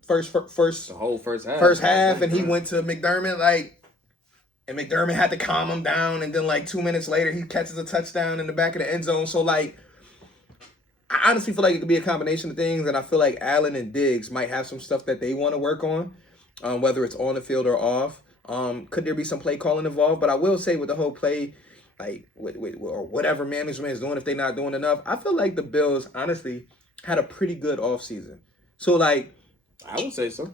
whole first half, and he went to McDermott, and McDermott had to calm him down, and then 2 minutes later he catches a touchdown in the back of the end zone. So I honestly feel like it could be a combination of things, and I feel like Allen and Diggs might have some stuff that they want to work on, whether it's on the field or off. Could there be some play calling involved? But I will say, with the whole play, or whatever management is doing, if they're not doing enough, I feel like the Bills honestly had a pretty good offseason. So I would say so.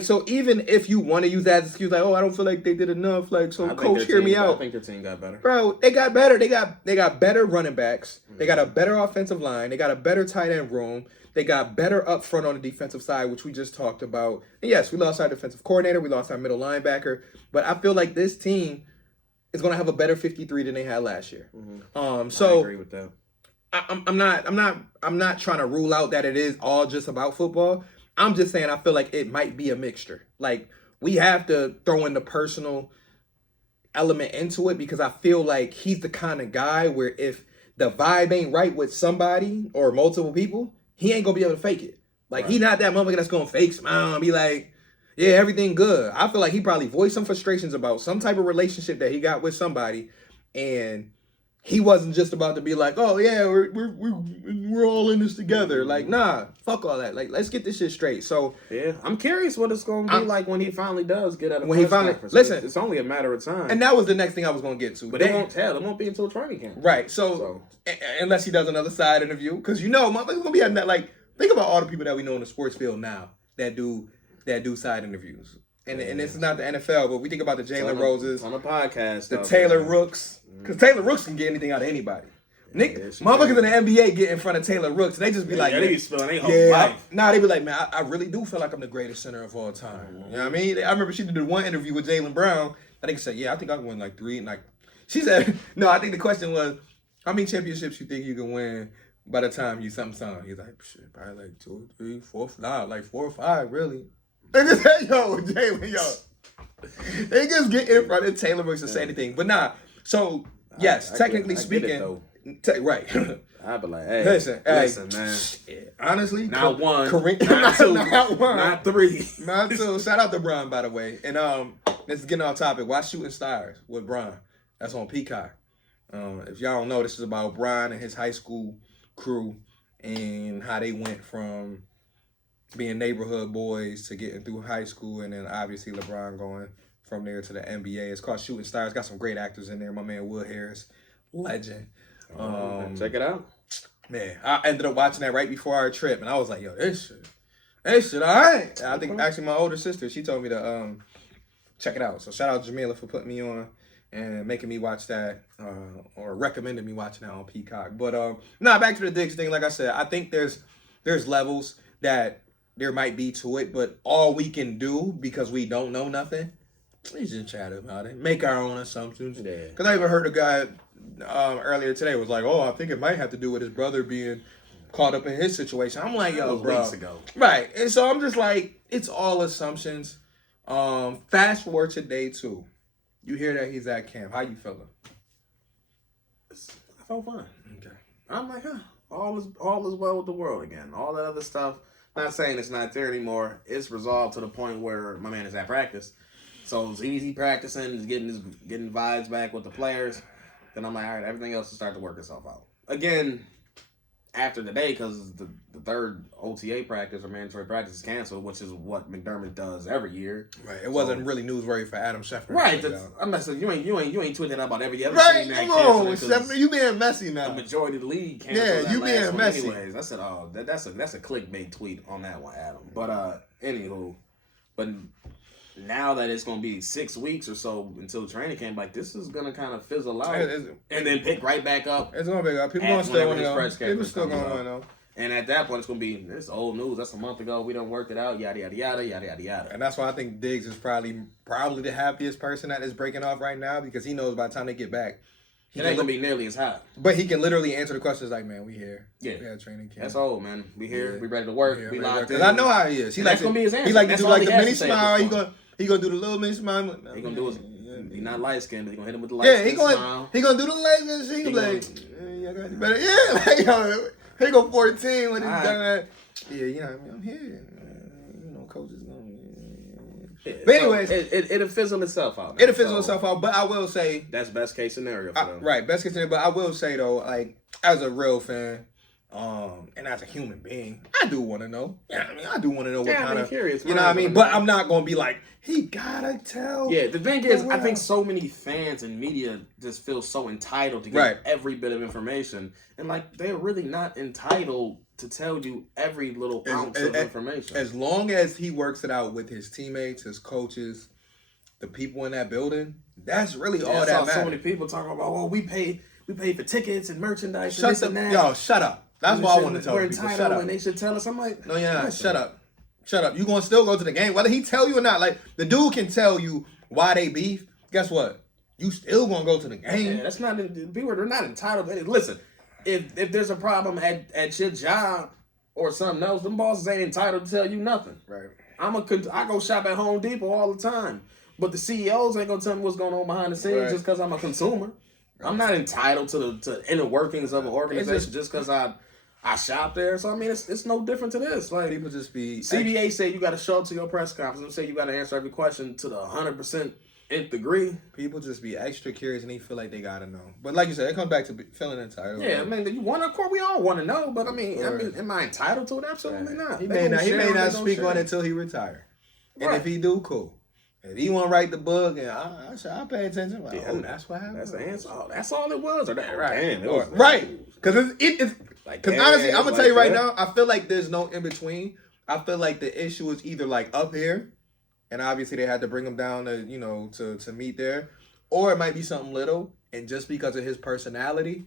So even if you want to use that as an excuse, I don't feel like they did enough. Coach, hear me out. I think their team got better. Bro, they got better. They got better running backs. Mm-hmm. They got a better offensive line. They got a better tight end room. They got better up front on the defensive side, which we just talked about. And yes, we lost our defensive coordinator. We lost our middle linebacker. But I feel like this team is going to have a better 53 than they had last year. Mm-hmm. So I agree with that. I'm not trying to rule out that it is all just about football. I'm just saying I feel like it might be a mixture. We have to throw in the personal element into it, because I feel like he's the kind of guy where if the vibe ain't right with somebody or multiple people, he ain't gonna be able to fake it. Right. He not that motherfucker that's gonna fake smile and be like, yeah, everything good. I feel like he probably voiced some frustrations about some type of relationship that he got with somebody, and he wasn't just about to be like, oh yeah, we're all in this together. Nah, fuck all that. Let's get this shit straight. So yeah, I'm curious what it's gonna be like when he finally does get out of conference. Listen, it's only a matter of time. And that was the next thing I was gonna get to. But it won't be until training camp. Right. So unless he does another side interview, because motherfuckers gonna be on that. Think about all the people that we know in the sports field now that do side interviews. And this is not the NFL, but we think about the Jalen Roses, on the podcast, the Taylor Rooks, because Taylor Rooks can get anything out of anybody. Motherfuckers in the NBA get in front of Taylor Rooks, and they just be they be spilling their whole life. They be like, man, I really do feel like I'm the greatest center of all time. Mm-hmm. You know what I mean? I remember she did one interview with Jaylen Brown. I think she said, yeah, I think I won 3. And she said, no, I think the question was, How many championships you think you can win by the time you something? He's like, shit, probably like 2, 3, 4, 5, like 4 or 5, really. They just say, yo, Jalen, yo. They just get in front of Taylor Brooks to say anything. But nah, so, yes, technically speaking. Right. I'd be like, hey, listen, man. Yeah, honestly, not one, not 2, not 1, not 3, not 2. Shout out to Brian, by the way. And let's get off topic. Watch Shooting Stars with Brian. That's on Peacock. If y'all don't know, this is about Brian and his high school crew and how they went from being neighborhood boys to getting through high school, and then obviously LeBron going from there to the NBA. It's called Shooting Stars. Got some great actors in there. My man Will Harris, legend. Check it out. Man, I ended up watching that right before our trip, and I was like, yo, this shit, all right. I think actually my older sister, she told me to check it out. So shout out to Jamila for putting me on and making me watch that, or recommending me watching that on Peacock. But back to the Diggs thing. Like I said, I think there's levels that there might be to it, but all we can do, because we don't know nothing, we just chat about it, make our own assumptions. Yeah. Because I even heard a guy earlier today was like, oh, I think it might have to do with his brother being caught up in his situation. I'm like, yo, bro. Weeks ago. Right. And so I'm just like, it's all assumptions. Fast forward to day 2. You hear that he's at camp. How you feeling? I felt fine. Okay. I'm like, all is well with the world again. All that other stuff. Not saying it's not there anymore. It's resolved to the point where my man is at practice. So it's easy practicing, is getting vibes back with the players. Then I'm like, all right, everything else will start to work itself out. Again, after the day, because the third OTA practice or mandatory practice is canceled, which is what McDermott does every year. Right. It wasn't really newsworthy for Adam Schefter. Right. I'm not saying you ain't tweeting about every other right. team that Come on, Schefter, you being messy now. The majority of the league canceled. Yeah, that you last being one messy. Anyways, I said, oh, that's a clickbait tweet on that one, Adam. But anywho, but now that it's gonna be 6 weeks or so until training camp, like this is gonna kind of fizzle out and then pick right back up. It's gonna pick up. People gonna still want to know. People still gonna want to know. And at that point, it's gonna be this old news. That's a month ago. We done worked it out. Yada yada yada yada yada yada. And that's why I think Diggs is probably the happiest person that is breaking off right now, because he knows by the time they get back, it ain't gonna be nearly as hot. But he can literally answer the questions like, "Man, we here. Yeah, we had training camp. That's old, man. We here. Yeah. We ready to work. We locked in." Because I know how he is. That's gonna be his answer. He like to do like the mini smile. He gonna do the little mini smile. He gonna do it. He's not light skinned, but he gonna hit him with the light skin smile. He gonna do the light skin shit. He gonna be like, he go 14 when he's done. Yeah, you know what I mean? I'm here. Coach is gonna. But anyways, it'll fizzle itself out. It'll fizzle itself out. But I will say that's best case scenario for them. Right, best case scenario. But I will say though, like as a real fan, and as a human being, I do want to know. Yeah, I mean, I do want to know what kind of. Curious, you know what I mean? But I'm not gonna be like, he gotta tell. Yeah, the thing is, I think so many fans and media just feel so entitled to get every bit of information, and like they're really not entitled to tell you every little ounce of information. As long as he works it out with his teammates, his coaches, the people in that building, that's really all that matters. So many people talking about, well, we pay for tickets and merchandise. Shut up. That's why I want to tell people. Shut up. And they should tell us. I'm like, no, yeah, shut up. You gonna still go to the game, whether he tell you or not. Like the dude can tell you why they beef. Guess what? You still gonna go to the game. Yeah, that's not people. They're not entitled to it. Listen, if there's a problem at your job or something else, them bosses ain't entitled to tell you nothing. Right. I go shop at Home Depot all the time, but the CEOs ain't gonna tell me what's going on behind the scenes just because I'm a consumer. I'm not entitled to the inner workings of an organization just because I shop there. So I mean, it's no different to this. Like people just be CBA say you got to show up to your press conference and say you got to answer every question to the 100% nth degree. People just be extra curious and they feel like they gotta know. But like you said, it comes back to feeling entitled. Yeah, I mean, you want to, of course, we all want to know. But I mean, am I entitled to it? Absolutely not. He may not speak on it until he retire. And if he do, cool. If he want to write the book, and I pay attention. Like, that's what happened. That's the answer. Oh, that's all it was. Or that, right? Damn, it was, right? Because it's like, because honestly, I'm gonna tell you right now, I feel like there's no in between. I feel like the issue is either like up here, and obviously they had to bring him down to to meet there, or it might be something little, and just because of his personality,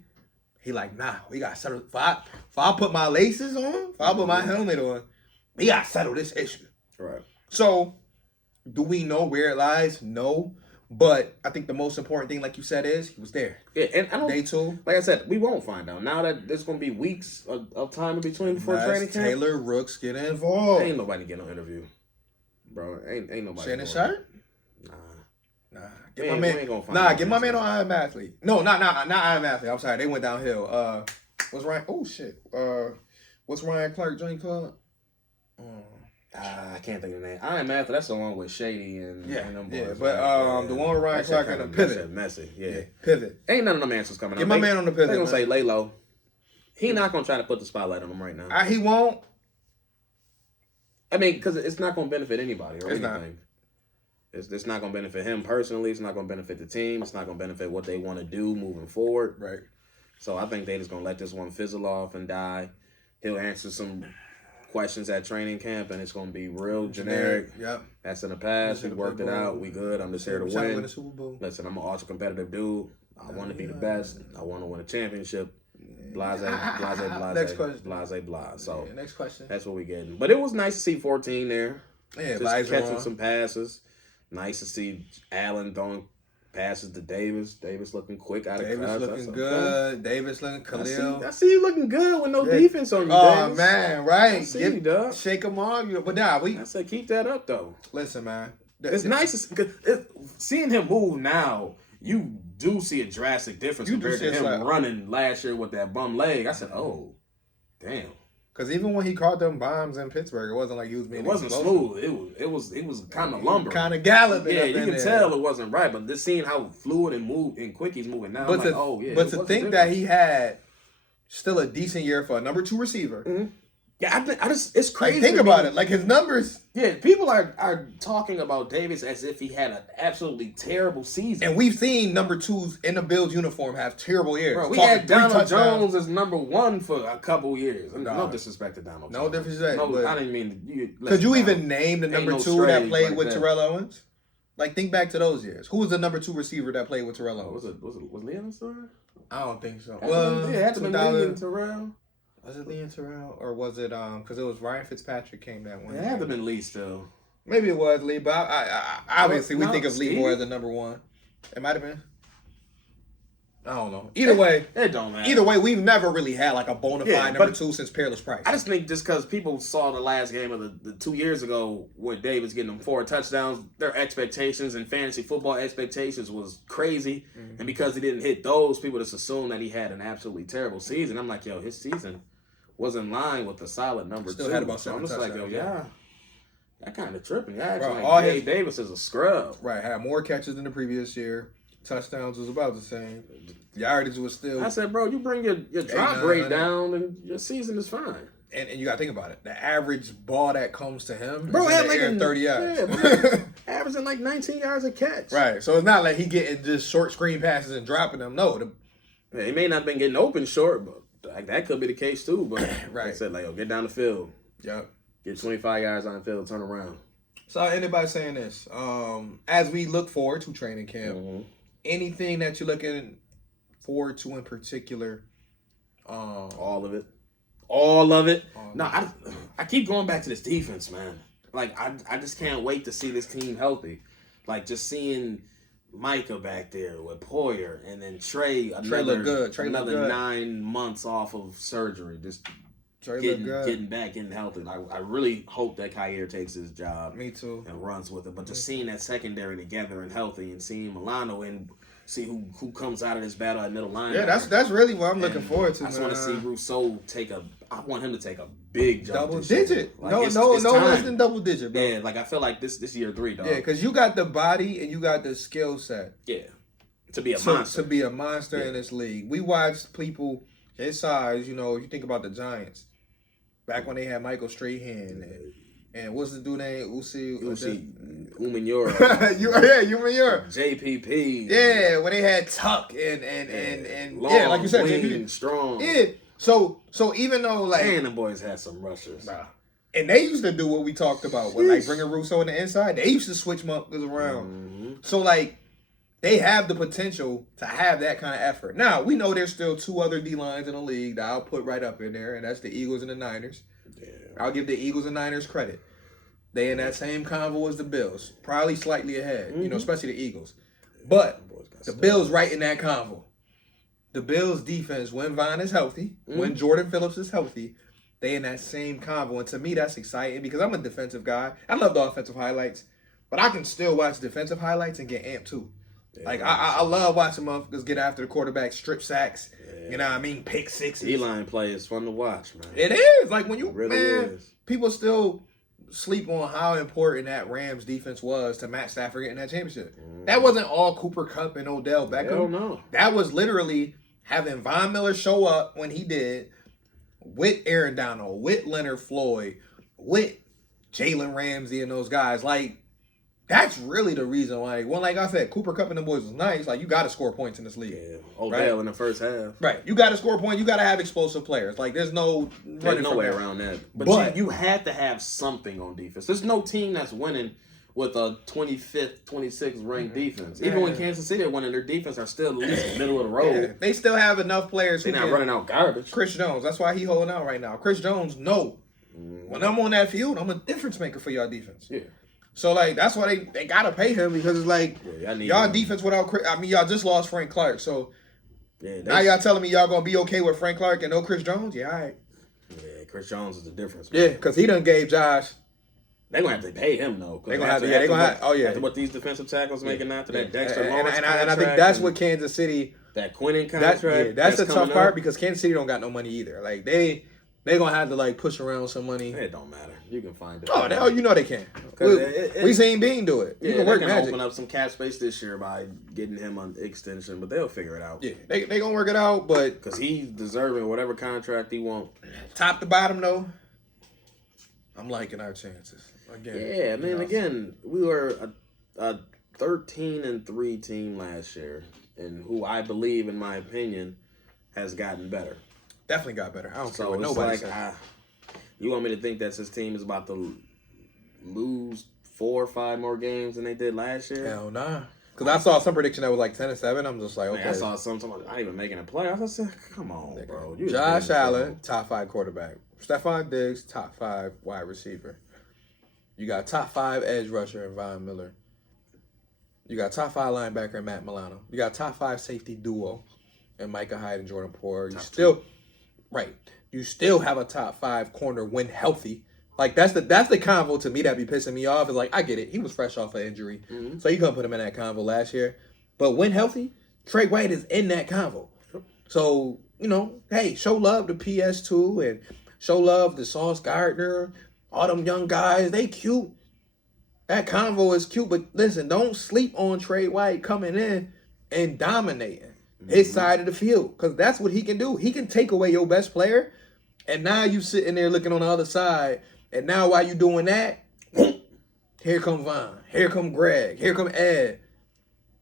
he like, nah, we got to settle. If I put my laces on, if I put my helmet on, we got to settle this issue. Right. So, do we know where it lies? No. But I think the most important thing, like you said, is he was there. Yeah, and I don't. Day 2. Like I said, we won't find out. Now that there's going to be weeks of time in between before training camp. Taylor Rooks getting involved. Ain't nobody getting no interview, bro. Ain't nobody. Shannon Sharp? Nah. Get my man. Get my man on I Am Athlete. No, not I Am Athlete. I'm sorry, they went downhill. What's Ryan? Oh shit. What's Ryan Clark joint called? I can't think of the name. I Am Athlete. That's the one with Shady and them boys. Yeah, but the one with Ryan Clark and the Pivot. Messy. Yeah. Pivot. Ain't none of them answers coming out. Get my man on the Pivot. They gonna say lay low. He not gonna try to put the spotlight on him right now. He won't. I mean, because it's not gonna benefit anybody or it's anything. It's not gonna benefit him personally. It's not gonna benefit the team. It's not gonna benefit what they want to do moving forward. Right. So I think they just gonna let this one fizzle off and die. He'll answer some questions at training camp, and it's gonna be real generic. Yep. That's in the past. We worked it out. We good. I'm just here to win. The Super Bowl. Listen, I'm an ultra competitive dude. I want to be the best. I want to win a championship. Blase. Next question. Blase. So next question. That's what we getting. But it was nice to see 14 there. Yeah, just catching some passes. Nice to see Allen throwing passes to Davis. Davis looking quick out of Davis looking good. Davis looking Khalil. I see you looking good with no defense on you, Davis. Man, right. I see you, dog. Shake them off. But nah, I said keep that up, though. Listen, man. It's nice because seeing him move now, you do see a drastic difference compared to him running last year with that bum leg. I said, oh, damn. Because even when he caught them bombs in Pittsburgh, it wasn't like he was being smooth. It was kind of lumbering. Kind of galloping. Yeah, you can tell it wasn't right. But just seeing how fluid and quick he's moving now, but But to think that he had still a decent year for a number 2 receiver. Mm-hmm. Yeah, I just it's crazy. Think about it. Like his numbers. Yeah, people are talking about Davis as if he had an absolutely terrible season. And we've seen number 2s in the Bills uniform have terrible years. Bro, we had Donald Jones as number 1 for a couple years. No disrespect to Donald Jones. No disrespect. No, I didn't mean to. Could you even name the number 2 that played with Terrell Owens? Like, think back to those years. Who was the number 2 receiver that played with Terrell Owens? Was Leon still there? I don't think so. Well, yeah, it had to be Leon Terrell. Was it Lee and Terrell, or was it because it was Ryan Fitzpatrick came that one? It had to have been Lee still. Maybe it was Lee, but I obviously we think of Lee more as the number 1. It might have been. I don't know. Either way, it don't matter. Either way, we've never really had like a bona fide number 2 since Peerless Price. I just think just because people saw the last game of the 2 years ago where Davis getting them 4 touchdowns, their expectations and fantasy football expectations was crazy, and because he didn't hit those, people just assumed that he had an absolutely terrible season. I'm like, yo, his season was in line with a solid number 2. Had about 7 I'm just like, yo, that kind of tripping. Yeah, Davis is a scrub. Right, had more catches than the previous year. Touchdowns was about the same. Yardage was still. I said, bro, you bring your drop rate down, and your season is fine. And you gotta think about it. The average ball that comes to him, bro, had like 30 yards. Yeah, averaging like 19 yards a catch. Right. So it's not like he getting just short screen passes and dropping them. No, he may not have been getting open short, but like that could be the case too. But right, I said like, get down the field. Yep. Get 25 yards on the field, turn around. So anybody saying this? As we look forward to training camp, anything that you're looking forward to in particular? All of it. No, I keep going back to this defense, man. Like I just can't wait to see this team healthy. Like just seeing Micah back there with Poyer, and then Trey look good. Trey another look good. 9 months off of surgery. Just getting back, getting healthy. Like, I really hope that Kyer takes his job. Me too. And runs with it. But just seeing that secondary together and healthy, and seeing Milano and see who comes out of this battle at middle line. Yeah, that's really what I'm looking forward to. I just want to see Rousseau I want him to take a big jump. Double digit. Like, no less than double digit, bro. Yeah, like I feel like this year 3, dog. Yeah, because you got the body and you got the skill set. Yeah. To be a monster. To be a monster in this league. We watched people his size, you think about the Giants. Back when they had Michael Strahan and what's the dude name? Uzi Umanura. Umanura. JPP. Yeah, when they had Tuck and long, yeah, like you said, JPP. Strong. Yeah. So even though like the boys had some rushers. And they used to do what we talked about, with like bringing Russo on the inside. They used to switch motherfuckers around. Mm-hmm. So like they have the potential to have that kind of effort. Now, we know there's still 2 other D-lines in the league that I'll put right up in there, and that's the Eagles and the Niners. Yeah. I'll give the Eagles and Niners credit. They in that same convo as the Bills, probably slightly ahead, especially the Eagles. But the Bills right in that convo. The Bills defense, when Vaughn is healthy, when Jordan Phillips is healthy, they in that same convo. And to me, that's exciting because I'm a defensive guy. I love the offensive highlights, but I can still watch defensive highlights and get amped too. Yeah, like, I love watching motherfuckers get after the quarterback, strip sacks, you know what I mean, pick sixes. E-line play is fun to watch, man. It is. Like, when you, really people still sleep on how important that Rams defense was to Matt Stafford getting that championship. That wasn't all Cooper Kupp and Odell Beckham. Hell no. That was literally having Von Miller show up when he did with Aaron Donald, with Leonard Floyd, with Jalen Ramsey and those guys. Like, that's really the reason. Like I said, Cooper Kupp and the boys was nice. Like, you got to score points in this league. Yeah. Odell in the first half. Right. You got to score points. You got to have explosive players. Like, there's no way around that. But you had to have something on defense. There's no team that's winning with a 25th, 26th ranked defense. Even when Kansas City are winning, their defense are still at least middle of the road. Yeah. They still have enough players. They're not running out garbage. Chris Jones, that's why he holding out right now. Chris Jones, when I'm on that field, I'm a difference maker for y'all defense. Yeah. So, like, that's why they got to pay him because it's like, y'all defense without Chris, y'all just lost Frank Clark. So, now y'all telling me y'all going to be okay with Frank Clark and no Chris Jones? Yeah, all right. Yeah, Chris Jones is the difference. Man. Yeah, because he done gave Josh. They're going to have to pay him, though. They're going to have to, they're going to have, after what these defensive tackles making after that Dexter Lawrence and I think that's what Kansas City. That Quinnen contract. That's the tough part because Kansas City don't got no money either. Like, they going to have to, like, push around some money. It don't matter. You can find it. Oh, hell, you know they can. We seen Bean do it. You can work magic. Open up some cap space this year by getting him on extension, but they'll figure it out. Yeah, they going to work it out, but... Because he's deserving whatever contract he wants. Top to bottom, though, I'm liking our chances. Again, yeah, man, again, we were a 13-3 team last year, and who I believe, in my opinion, has gotten better. Definitely got better. I don't care what nobody says. You want me to think that this team is about to lose 4 or 5 more games than they did last year? Hell nah. Because I saw some prediction that was like 10-7. I'm just like, okay. Man, I saw some not even making a playoff. I said, come on, bro. Josh Allen, top 5 quarterback. Stephon Diggs, top 5 wide receiver. You got top 5 edge rusher in Von Miller. You got top 5 linebacker in Matt Milano. You got top 5 safety duo in Micah Hyde and Jordan Poyer. You still have a top 5 corner when healthy. Like, that's the convo to me that be pissing me off. Is like, I get it. He was fresh off an injury. So you couldn't put him in that convo last year. But when healthy, Trey White is in that convo. So, hey, show love to PS2 and show love to Sauce Gardner. All them young guys, they cute. That convo is cute. But listen, don't sleep on Trey White coming in and dominating his side of the field. Because that's what he can do. He can take away your best player. And now you sitting there looking on the other side. And now while you doing that, here come Von. Here come Greg. Here come Ed.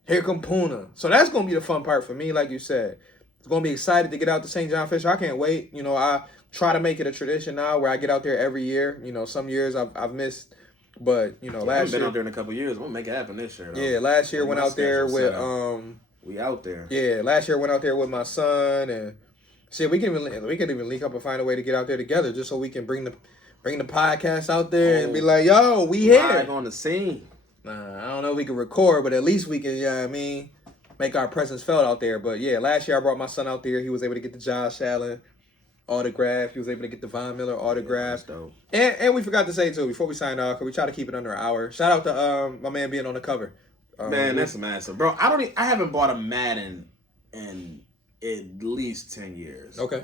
Here come Puna. So that's going to be the fun part for me, like you said. It's going to be excited to get out to St. John Fisher. I can't wait. I try to make it a tradition now where I get out there every year. Some years I've missed. But, last year. I haven't been out there in a couple of years. We'll make it happen this year, though. Yeah, last year went out there with... we out there. Yeah, last year went out there with my son. And shit, we can even link up and find a way to get out there together just so we can bring the podcast out there and be like, yo, we here. Live on the scene. Nah, I don't know if we can record, but at least we can, make our presence felt out there. But yeah, last year I brought my son out there. He was able to get the Josh Allen autograph. He was able to get the Von Miller autograph. Yeah, and we forgot to say, too, before we sign off, because we try to keep it under an hour, shout out to my man being on the cover. Man, that's massive. Bro, I haven't bought a Madden in at least 10 years. Okay.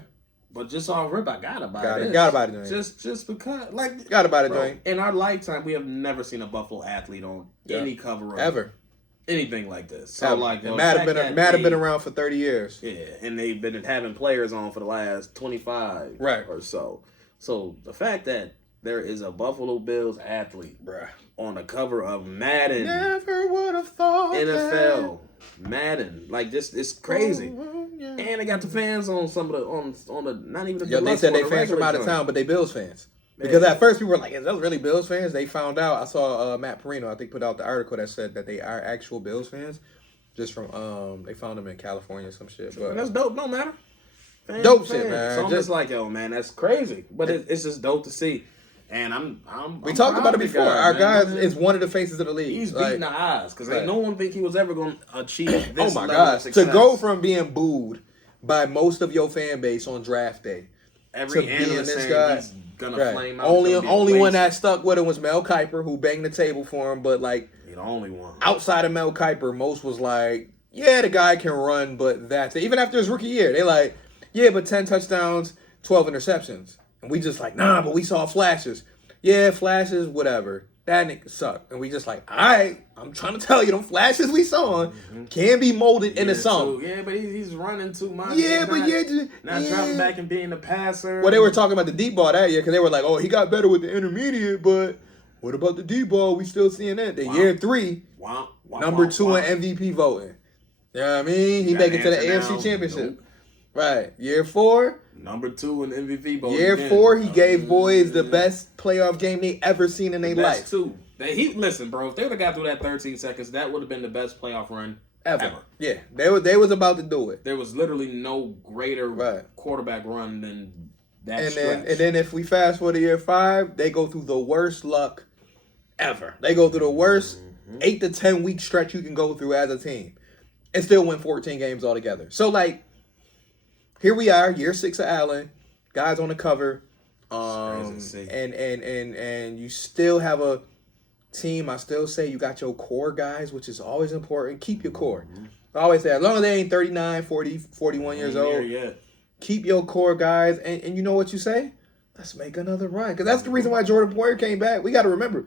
But just off rip, I gotta buy it. Gotta buy it. Just because, like, gotta buy it, Joint. In our lifetime, we have never seen a Buffalo athlete on any cover of ever anything like this. So like, Madden have been around for 30 years. Yeah, and they've been having players on for the last 25 or so. So the fact that there is a Buffalo Bills athlete on the cover of Madden, never would have thought NFL Madden, like this, it's crazy. And they got the fans on some of the on the not even the they said they fans from out of town, but they Bills fans. Because at first people were like, is those really Bills fans? They found out. I saw Matt Perino, I think, put out the article that said that they are actual Bills fans. Just from they found them in California or some shit. But that's dope. Don't matter. Dope shit, man. So I'm just like, yo, man, that's crazy. But it's just dope to see. And we talked about it before. Our guy man. is one of the faces of the league. He's beating the odds because no one think he was ever going to achieve this oh my level gosh! of success. To go from being booed by most of your fan base on draft day, every analyst saying he's gonna flame out. Only one that stuck with him was Mel Kiper, who banged the table for him. But like, the only one outside of Mel Kiper, most was like, yeah, the guy can run, but that's it. Even after his rookie year, they like, yeah, but 10 touchdowns, 12 interceptions, and we just like, nah, but we saw flashes. Yeah, flashes, whatever. That nigga sucked. And we just like, all right, I'm trying to tell you, them flashes we saw can be molded into something. Yeah, but he's running too much. Yeah, but not dropping back and being a passer. Well, they were talking about the deep ball that year because they were like, oh, he got better with the intermediate, but what about the deep ball? We still seeing that. The year 3, number 2 in MVP voting. You know what I mean? He make it to the AFC Championship. Nope. Right. Year 4. Number 2 in MVP voting. Year 4, he gave boys the best playoff game they ever seen in their life. Too. Listen, bro, if they would have got through that 13 seconds, that would have been the best playoff run ever. Yeah, they was about to do it. There was literally no greater quarterback run than that stretch. And then if we fast forward to year 5, they go through the worst luck ever. They go through the worst 8 to 10 week stretch you can go through as a team and still win 14 games altogether. So, like, here we are, year 6 of Allen, guys on the cover, and you still have a team. I still say you got your core guys, which is always important. Keep your core. I always say, as long as they ain't 39, 40, 41 years old, keep your core guys. And you know what you say? Let's make another run. Because that's the reason why Jordan Poyer came back. We got to remember,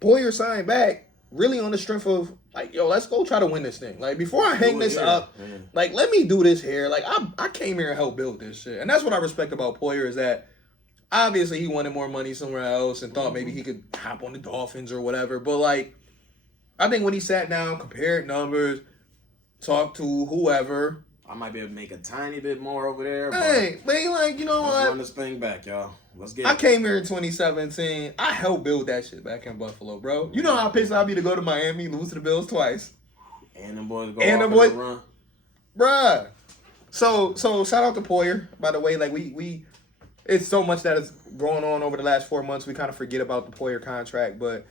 Poyer signed back really on the strength of, like, yo, let's go try to win this thing. Like, before I hang this up, like, let me do this here. Like, I came here and helped build this shit. And that's what I respect about Poyer is that obviously he wanted more money somewhere else and thought maybe he could hop on the Dolphins or whatever. But, like, I think when he sat down, compared numbers, talked to whoever. I might be able to make a tiny bit more over there. Hey, but he like, you know what? Let's run this thing back, y'all. Let's get it. I came here in 2017. I helped build that shit back in Buffalo, bro. You know how pissed I'd be to go to Miami, lose to the Bills twice. And them boys go off on the run. Bruh. So shout out to Poyer, by the way. Like, we it's so much that is going on over the last 4 months. We kind of forget about the Poyer contract, but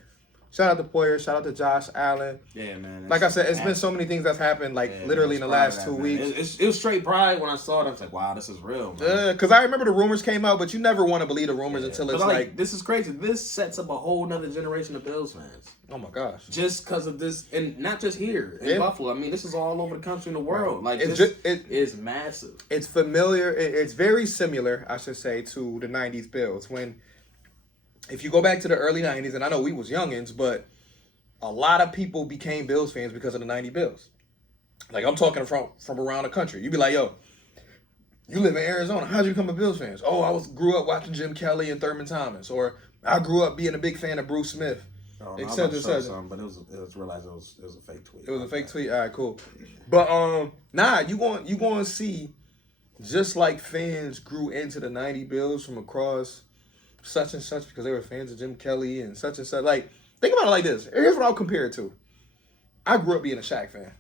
shout out to Poyer. Shout out to Josh Allen. Yeah, man. Like I said, it's been so many things that's happened, like, literally in the last 2 weeks. It was straight pride when I saw it. I was like, wow, this is real, man. Because I remember the rumors came out, but you never want to believe the rumors until it's like... This is crazy. This sets up a whole nother generation of Bills fans. Oh, my gosh. Just because of this, and not just here in Buffalo. I mean, this is all over the country and the world. Like, it is massive. It's familiar. It's very similar, I should say, to the 90s Bills. If you go back to the early 90s, and I know we was youngins, but... a lot of people became Bills fans because of the 90 Bills. Like, I'm talking from around the country. You be like, yo, you live in Arizona. How'd you become a Bills fan? Oh, I grew up watching Jim Kelly and Thurman Thomas. Or I grew up being a big fan of Bruce Smith. Et cetera, et cetera. But it was realized it was a fake tweet. It was a fake tweet? All right, cool. But, you going to see, just like fans grew into the 90 Bills from across such and such because they were fans of Jim Kelly and such. Like, think about it like this. Here's what I'll compare it to. I grew up being a Shaq fan.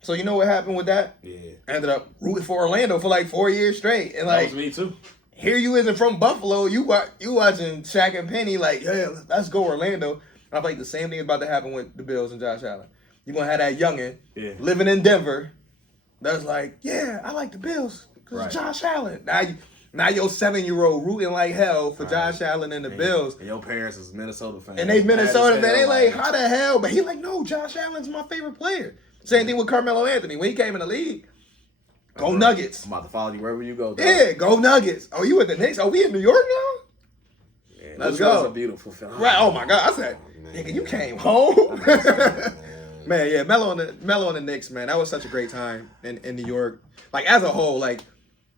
So you know what happened with that? Yeah. I ended up rooting for Orlando for like 4 years straight. And like, that was me too. Here you isn't from Buffalo. You watching Shaq and Penny like, yeah, let's go Orlando. I think the same thing is about to happen with the Bills and Josh Allen. You're going to have that youngin' living in Denver that's like, yeah, I like the Bills because Josh Allen. Now your 7-year-old rooting like hell for Josh Allen and the Bills. And your parents is Minnesota fans. And they Minnesota fans. They like, how the hell? But he like, no, Josh Allen's my favorite player. Same thing with Carmelo Anthony. When he came in the league, go Nuggets. I'm about to follow you wherever you go. Yeah, go Nuggets. Oh, you at the Knicks? Oh, we in New York now? Yeah, let's go. That's a beautiful film. Right. Oh, my God. I said, nigga, you came home. Man, yeah, Melo on the Knicks, man. That was such a great time in New York. Like, as a whole, like,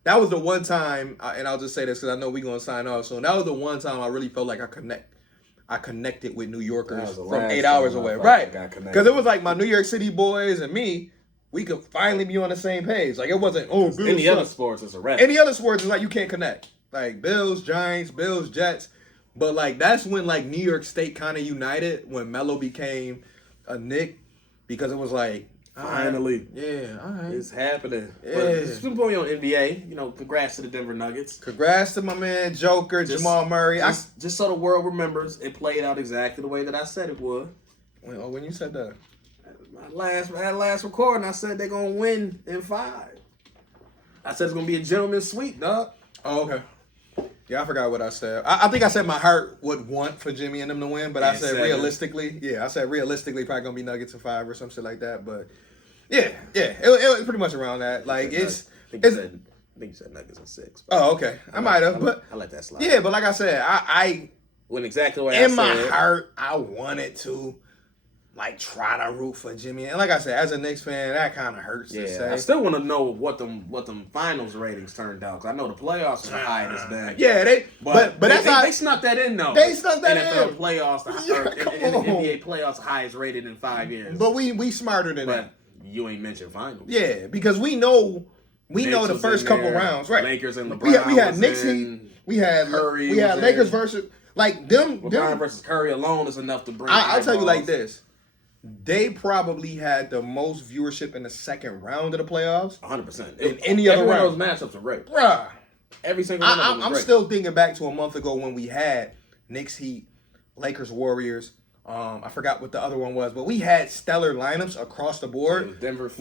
that was the one time, and I'll just say this because I know we're going to sign off soon. That was the one time I really felt like I connected with New Yorkers from 8 hours away. Right. Because it was like my New York City boys and me, we could finally be on the same page. Like, it wasn't, oh, Bills. Any other sports is a wrap. Any other sports is like you can't connect. Like, Bills, Giants, Bills, Jets. But, like, that's when, like, New York State kind of united when Melo became a Knick. Because it was like, Finally. Yeah, all right. It's happening. Yeah. But just put me on NBA. You know, congrats to the Denver Nuggets. Congrats to my man Joker, Jamal Murray. Just so the world remembers, it played out exactly the way that I said it would. When you said that? My last recording, I said they're going to win in 5. I said it's going to be a gentleman's sweep, dog. Oh, okay. Yeah, I forgot what I said. I think I said my heart would want for Jimmy and them to win, but I said realistically, probably gonna be Nuggets in 5 or some shit like that. But yeah, it was pretty much around that. Like I think you said Nuggets in 6. Oh, okay. I might have, but I let that slide. Yeah, but like I said, I went exactly the way I said. In my heart, I wanted to like try to root for Jimmy, and like I said, as a Knicks fan, that kind of hurts to say. I still want to know what them finals ratings turned out, because I know the playoffs are the highest been. Yeah, but that's not. They snuck that in though. They snuck that NFL in. Playoffs, in the NBA playoffs, the highest rated in 5 years. But we smarter than that. You ain't mentioned finals. Yeah, because we know the first couple rounds, right? Lakers and LeBron. We had Knicks Heat. We had Curry. We had Lakers versus them. LeBron versus Curry alone is enough to bring. I'll tell you like this. They probably had the most viewership in the second round of the playoffs. 100%. In any other round. Every one of those matchups are great. Bruh. Every single one of them was I'm great. still thinking back to a month ago when we had Knicks Heat, Lakers Warriors. I forgot what the other one was, but we had stellar lineups across the board. Denver, Phoenix.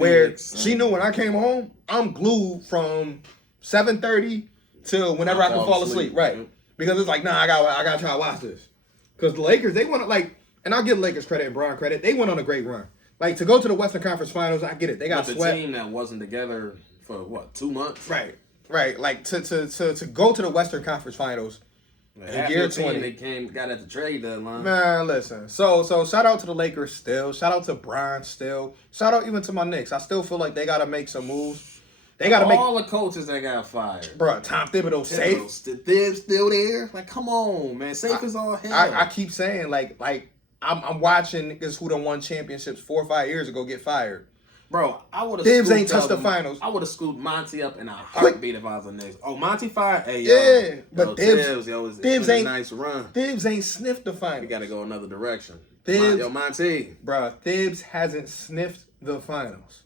Where she knew when I came home, I'm glued from 7:30 till whenever I can fall asleep. Right. Mm-hmm. Because it's like, nah, I gotta try to watch this. Because the Lakers, they want to like. And I'll give Lakers credit and Bron credit. They went on a great run. Like, to go to the Western Conference Finals, I get it. They got swept. The team that wasn't together for, 2 months? Right. Like, to go to the Western Conference Finals in year 20. They got at the trade deadline. Man, listen. So shout out to the Lakers still. Shout out to Bron still. Shout out even to my Knicks. I still feel like they got to make some moves. They got to make... All the coaches that got fired. Bro, Tom Thibodeau safe. Thibs still there? Like, come on, man. Safe is all hell. I keep saying, like... I'm watching niggas who done won championships 4 or 5 years ago get fired. Bro, I would have. Thibs ain't touched the finals. I would have scooped Monty up in a heartbeat if I was the Knicks. Oh, Monty fired? Hey, yeah, but Thibs ain't a nice run. Thibs ain't sniffed the finals. We got to go another direction. Thibs, Monty. Bro, Thibs hasn't sniffed the finals.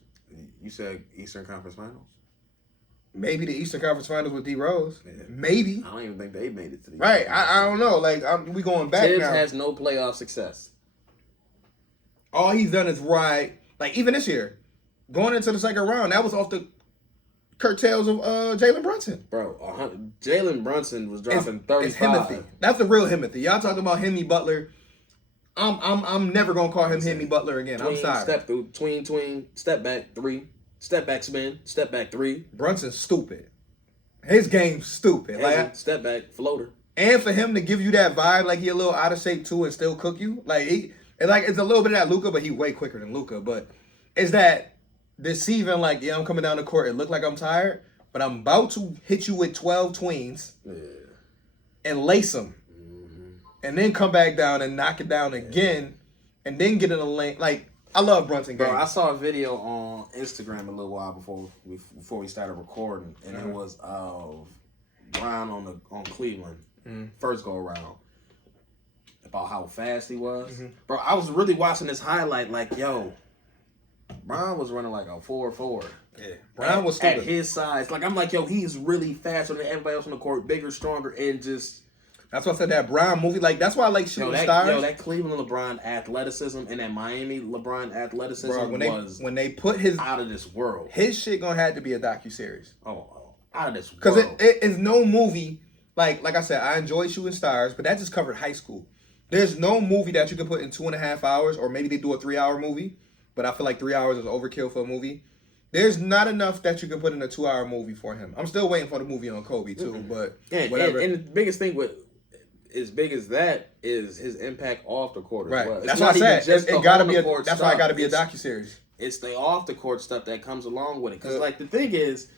You said Eastern Conference Finals? Maybe the Eastern Conference Finals with D Rose. Yeah. Maybe. I don't even think they made it to the right. I don't know. Like, we going back Thibs now. has no playoff success. All he's done is ride. Like, even this year, going into the second round, that was off the curtails of Jalen Brunson. Bro, Jalen Brunson was dropping 35. It's Himothy. That's the real Himothy. Y'all talking about Hemi Butler. I'm never gonna call him Hemi Butler again. I'm sorry. Step through, tween, step back 3, step back spin, step back 3. Brunson's stupid. His game's stupid. Like, step back floater. And for him to give you that vibe, like he a little out of shape too, and still cook you, it's a little bit of that Luka, but he way quicker than Luka. But it's that deceiving, like, yeah, I'm coming down the court. It look like I'm tired, but I'm about to hit you with 12 tweens and lace them. And then come back down and knock it down again, and then get in the lane. Like, I love Brunson games. Bro, I saw a video on Instagram a little while before we started recording, and it was Brown on Cleveland, first go around, about how fast he was. Bro, I was really watching this highlight like, yo, Brown was running like a 4.4. Yeah, Brown was stupid. At his size. Like, I'm like, yo, he's really faster than everybody else on the court, bigger, stronger, and just... That's why I said that Brown movie. Like, that's why I like Shooting Stars. That Cleveland LeBron athleticism and that Miami LeBron athleticism when they put his out of this world. His shit gonna have to be a docuseries. Oh, out of this world. Because it is no movie. Like I said, I enjoy Shooting Stars, but that just covered high school. There's no movie that you can put in 2.5 hours, or maybe they do a 3-hour movie, but I feel like 3 hours is overkill for a movie. There's not enough that you can put in a 2-hour movie for him. I'm still waiting for the movie on Kobe too, but whatever. And the biggest thing with as big as that is his impact off the court. Right. Well. That's why I said it gotta be. That's why it gotta be a docuseries. It's the off the court stuff that comes along with it. Because like the thing is,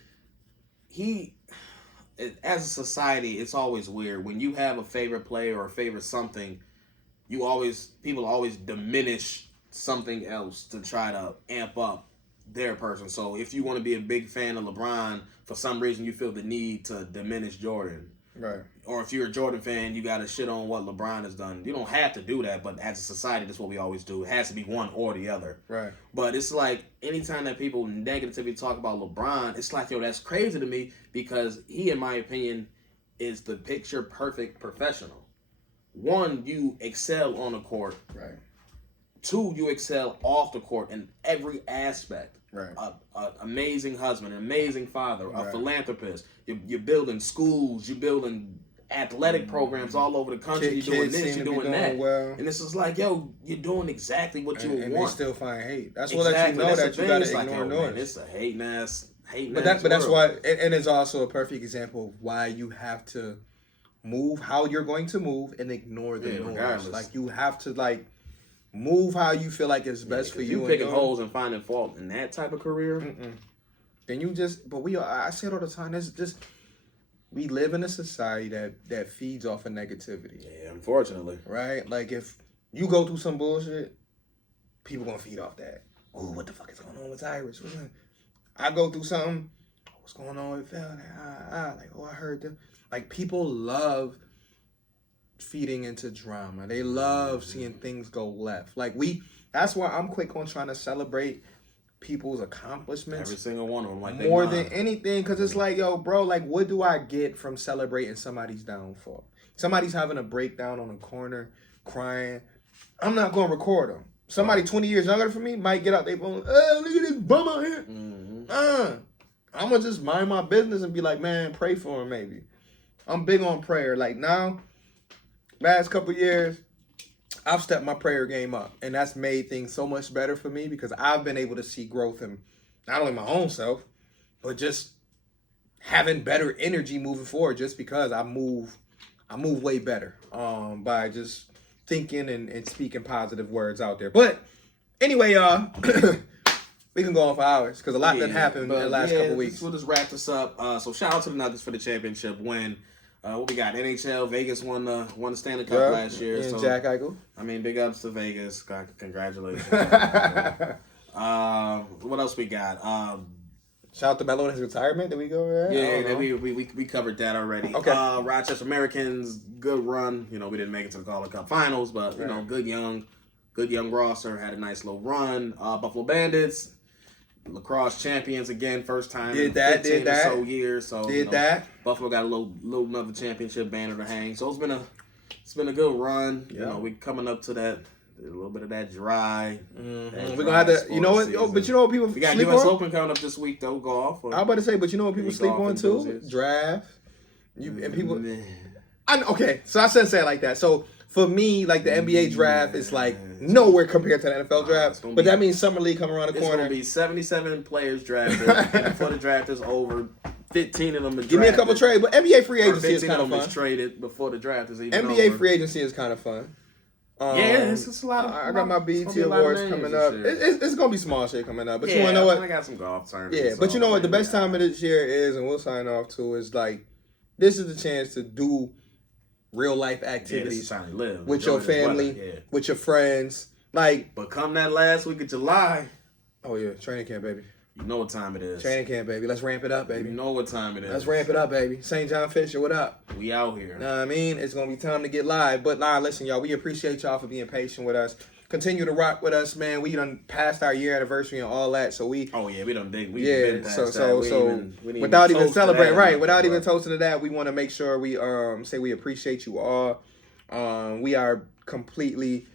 as a society, it's always weird when you have a favorite player or a favorite something. People always diminish something else to try to amp up their person. So if you want to be a big fan of LeBron, for some reason you feel the need to diminish Jordan. Right. or if you're a Jordan fan, you got to shit on what LeBron has done. You don't have to do that, but as a society, that's what we always do. It has to be one or the other. Right. But it's like anytime that people negatively talk about LeBron, it's like, yo, that's crazy to me because he, in my opinion, is the picture perfect professional. One, you excel on the court. Right. Two, you excel off the court in every aspect. Right. A amazing husband, an amazing father, a Right. philanthropist. You're building schools. You're building athletic programs all over the country. You're doing this. You're doing that. Well. And it's just like, yo, you're doing exactly what you would and want. they still find hate. That's exactly. what lets you know that's that you got to like, ignore yo, noise. Man, it's a hating ass. But that's why, and it's also a perfect example of why you have to move how you're going to move and ignore the noise. Regardless. Like you have to move how you feel like it's best for you. You picking holes and finding fault in that type of career. Then you just, I say it all the time. It's just we live in a society that feeds off of negativity. Yeah, unfortunately. Right? Like if you go through some bullshit, people gonna feed off that. Oh, what the fuck is going on with Tyrus? I go through something. What's going on with Phil? Like, oh, I heard them. Like people love feeding into drama. They love seeing things go left. Like that's why I'm quick on trying to celebrate people's accomplishments. Every single one of them. Like more than anything, because it's like, yo, bro, like what do I get from celebrating somebody's downfall? Somebody's having a breakdown on a corner, crying. I'm not going to record them. Somebody 20 years younger than me might get out their phone, oh, look at this bum out here. I'm going to just mind my business and be like, man, pray for him maybe. I'm big on prayer. Like now, last couple years, I've stepped my prayer game up. And that's made things so much better for me because I've been able to see growth in not only my own self, but just having better energy moving forward just because I move way better by just thinking and speaking positive words out there. But anyway, y'all, we can go on for hours because a lot done happened in the last couple weeks. We'll just wrap this up. So shout out to the Nuggets for the championship win. What we got? NHL, Vegas won the Stanley Cup last year. And so, Jack Eichel. I mean, big ups to Vegas. Congratulations. What else we got? Shout out to Melo and his retirement. Did we go over that? Yeah, we covered that already. Okay. Rochester Americans, good run. You know, we didn't make it to the Calder Cup Finals, but you know, good young roster, had a nice little run. Buffalo Bandits, lacrosse champions again, first time in 15 or so years. So Buffalo got a little another championship banner to hang. So it's been a good run. Yeah. You know, we coming up to that. A little bit of that dry. We're gonna have to, you know what? Oh, but you know what people we got sleep US on? Open coming up this week though. Golf. I was about to say, but you know what people sleep on too? Draft. And people. Okay, so I shouldn't say it like that. So for me, like the NBA draft is like nowhere compared to the NFL draft. But that means Summer League coming around the corner. It's gonna be 77 players drafted and before the draft is over. 15 of them is drafted. Give me a couple trades, but NBA free agency is kind of fun. Is traded before the draft is even NBA over. free agency is kind of fun. It's a lot of. I got my BET Awards coming up. It's gonna be small shit coming up, but you wanna know what? I got some golf tournaments. Yeah, but you know what? The best time of this year is, and we'll sign off too. Is like this is the chance to do real life activities with your family, with your friends. Like, but come that last week of July. Oh yeah, training camp, baby. You know what time it is. Training camp, baby. Let's ramp it up, baby. You know what time it is. Let's ramp it up, baby. St. John Fisher, what up? We out here. Know what I mean? It's going to be time to get live. But nah, listen, y'all, we appreciate y'all for being patient with us. Continue to rock with us, man. We done passed our year anniversary and all that, so we... Oh, yeah, we done dig. Without even celebrating, right, without even toasting to that, we want to make sure we say we appreciate you all. We are completely...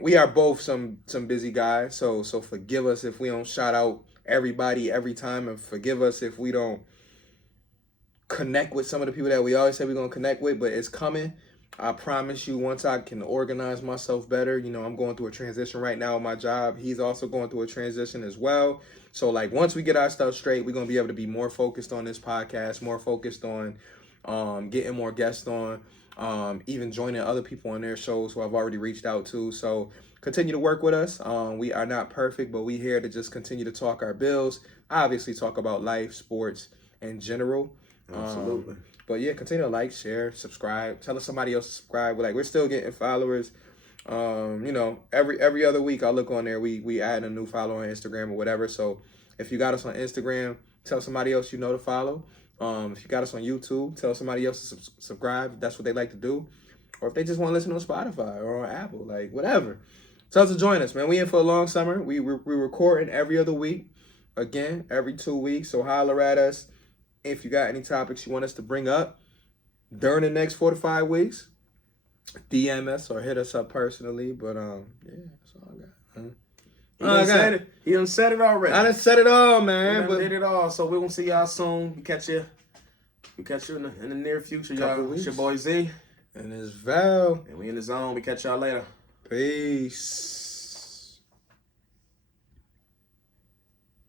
we are both some busy guys, so forgive us if we don't shout out everybody every time, and forgive us if we don't connect with some of the people that we always say we're going to connect with, but it's coming. I promise you, once I can organize myself better, you know, I'm going through a transition right now with my job. He's also going through a transition as well. So like once we get our stuff straight, we're going to be able to be more focused on this podcast, more focused on getting more guests on, even joining other people on their shows who I've already reached out to. So continue to work with us. We are not perfect, but we're here to just continue to talk our bills. Obviously, talk about life, sports, in general. Absolutely. But yeah, continue to like, share, subscribe. Tell us somebody else to subscribe. We're still getting followers. You know, every other week I look on there. We add a new follower on Instagram or whatever. So if you got us on Instagram, tell somebody else you know to follow. If you got us on YouTube, tell somebody else to subscribe if that's what they like to do. Or if they just want to listen on Spotify or on Apple, like whatever. Tell us to join us, man. We in for a long summer. We're recording every other week. Again, every 2 weeks. So holler at us if you got any topics you want us to bring up during the next 4 to 5 weeks. DM us or hit us up personally. But yeah, that's all I got. He done said it already. I done said it all, man. He done did it all. So we're gonna see y'all soon. We catch you in the near future, y'all. It's your boy Z. And it's Val. And we in the zone. We catch y'all later. Peace.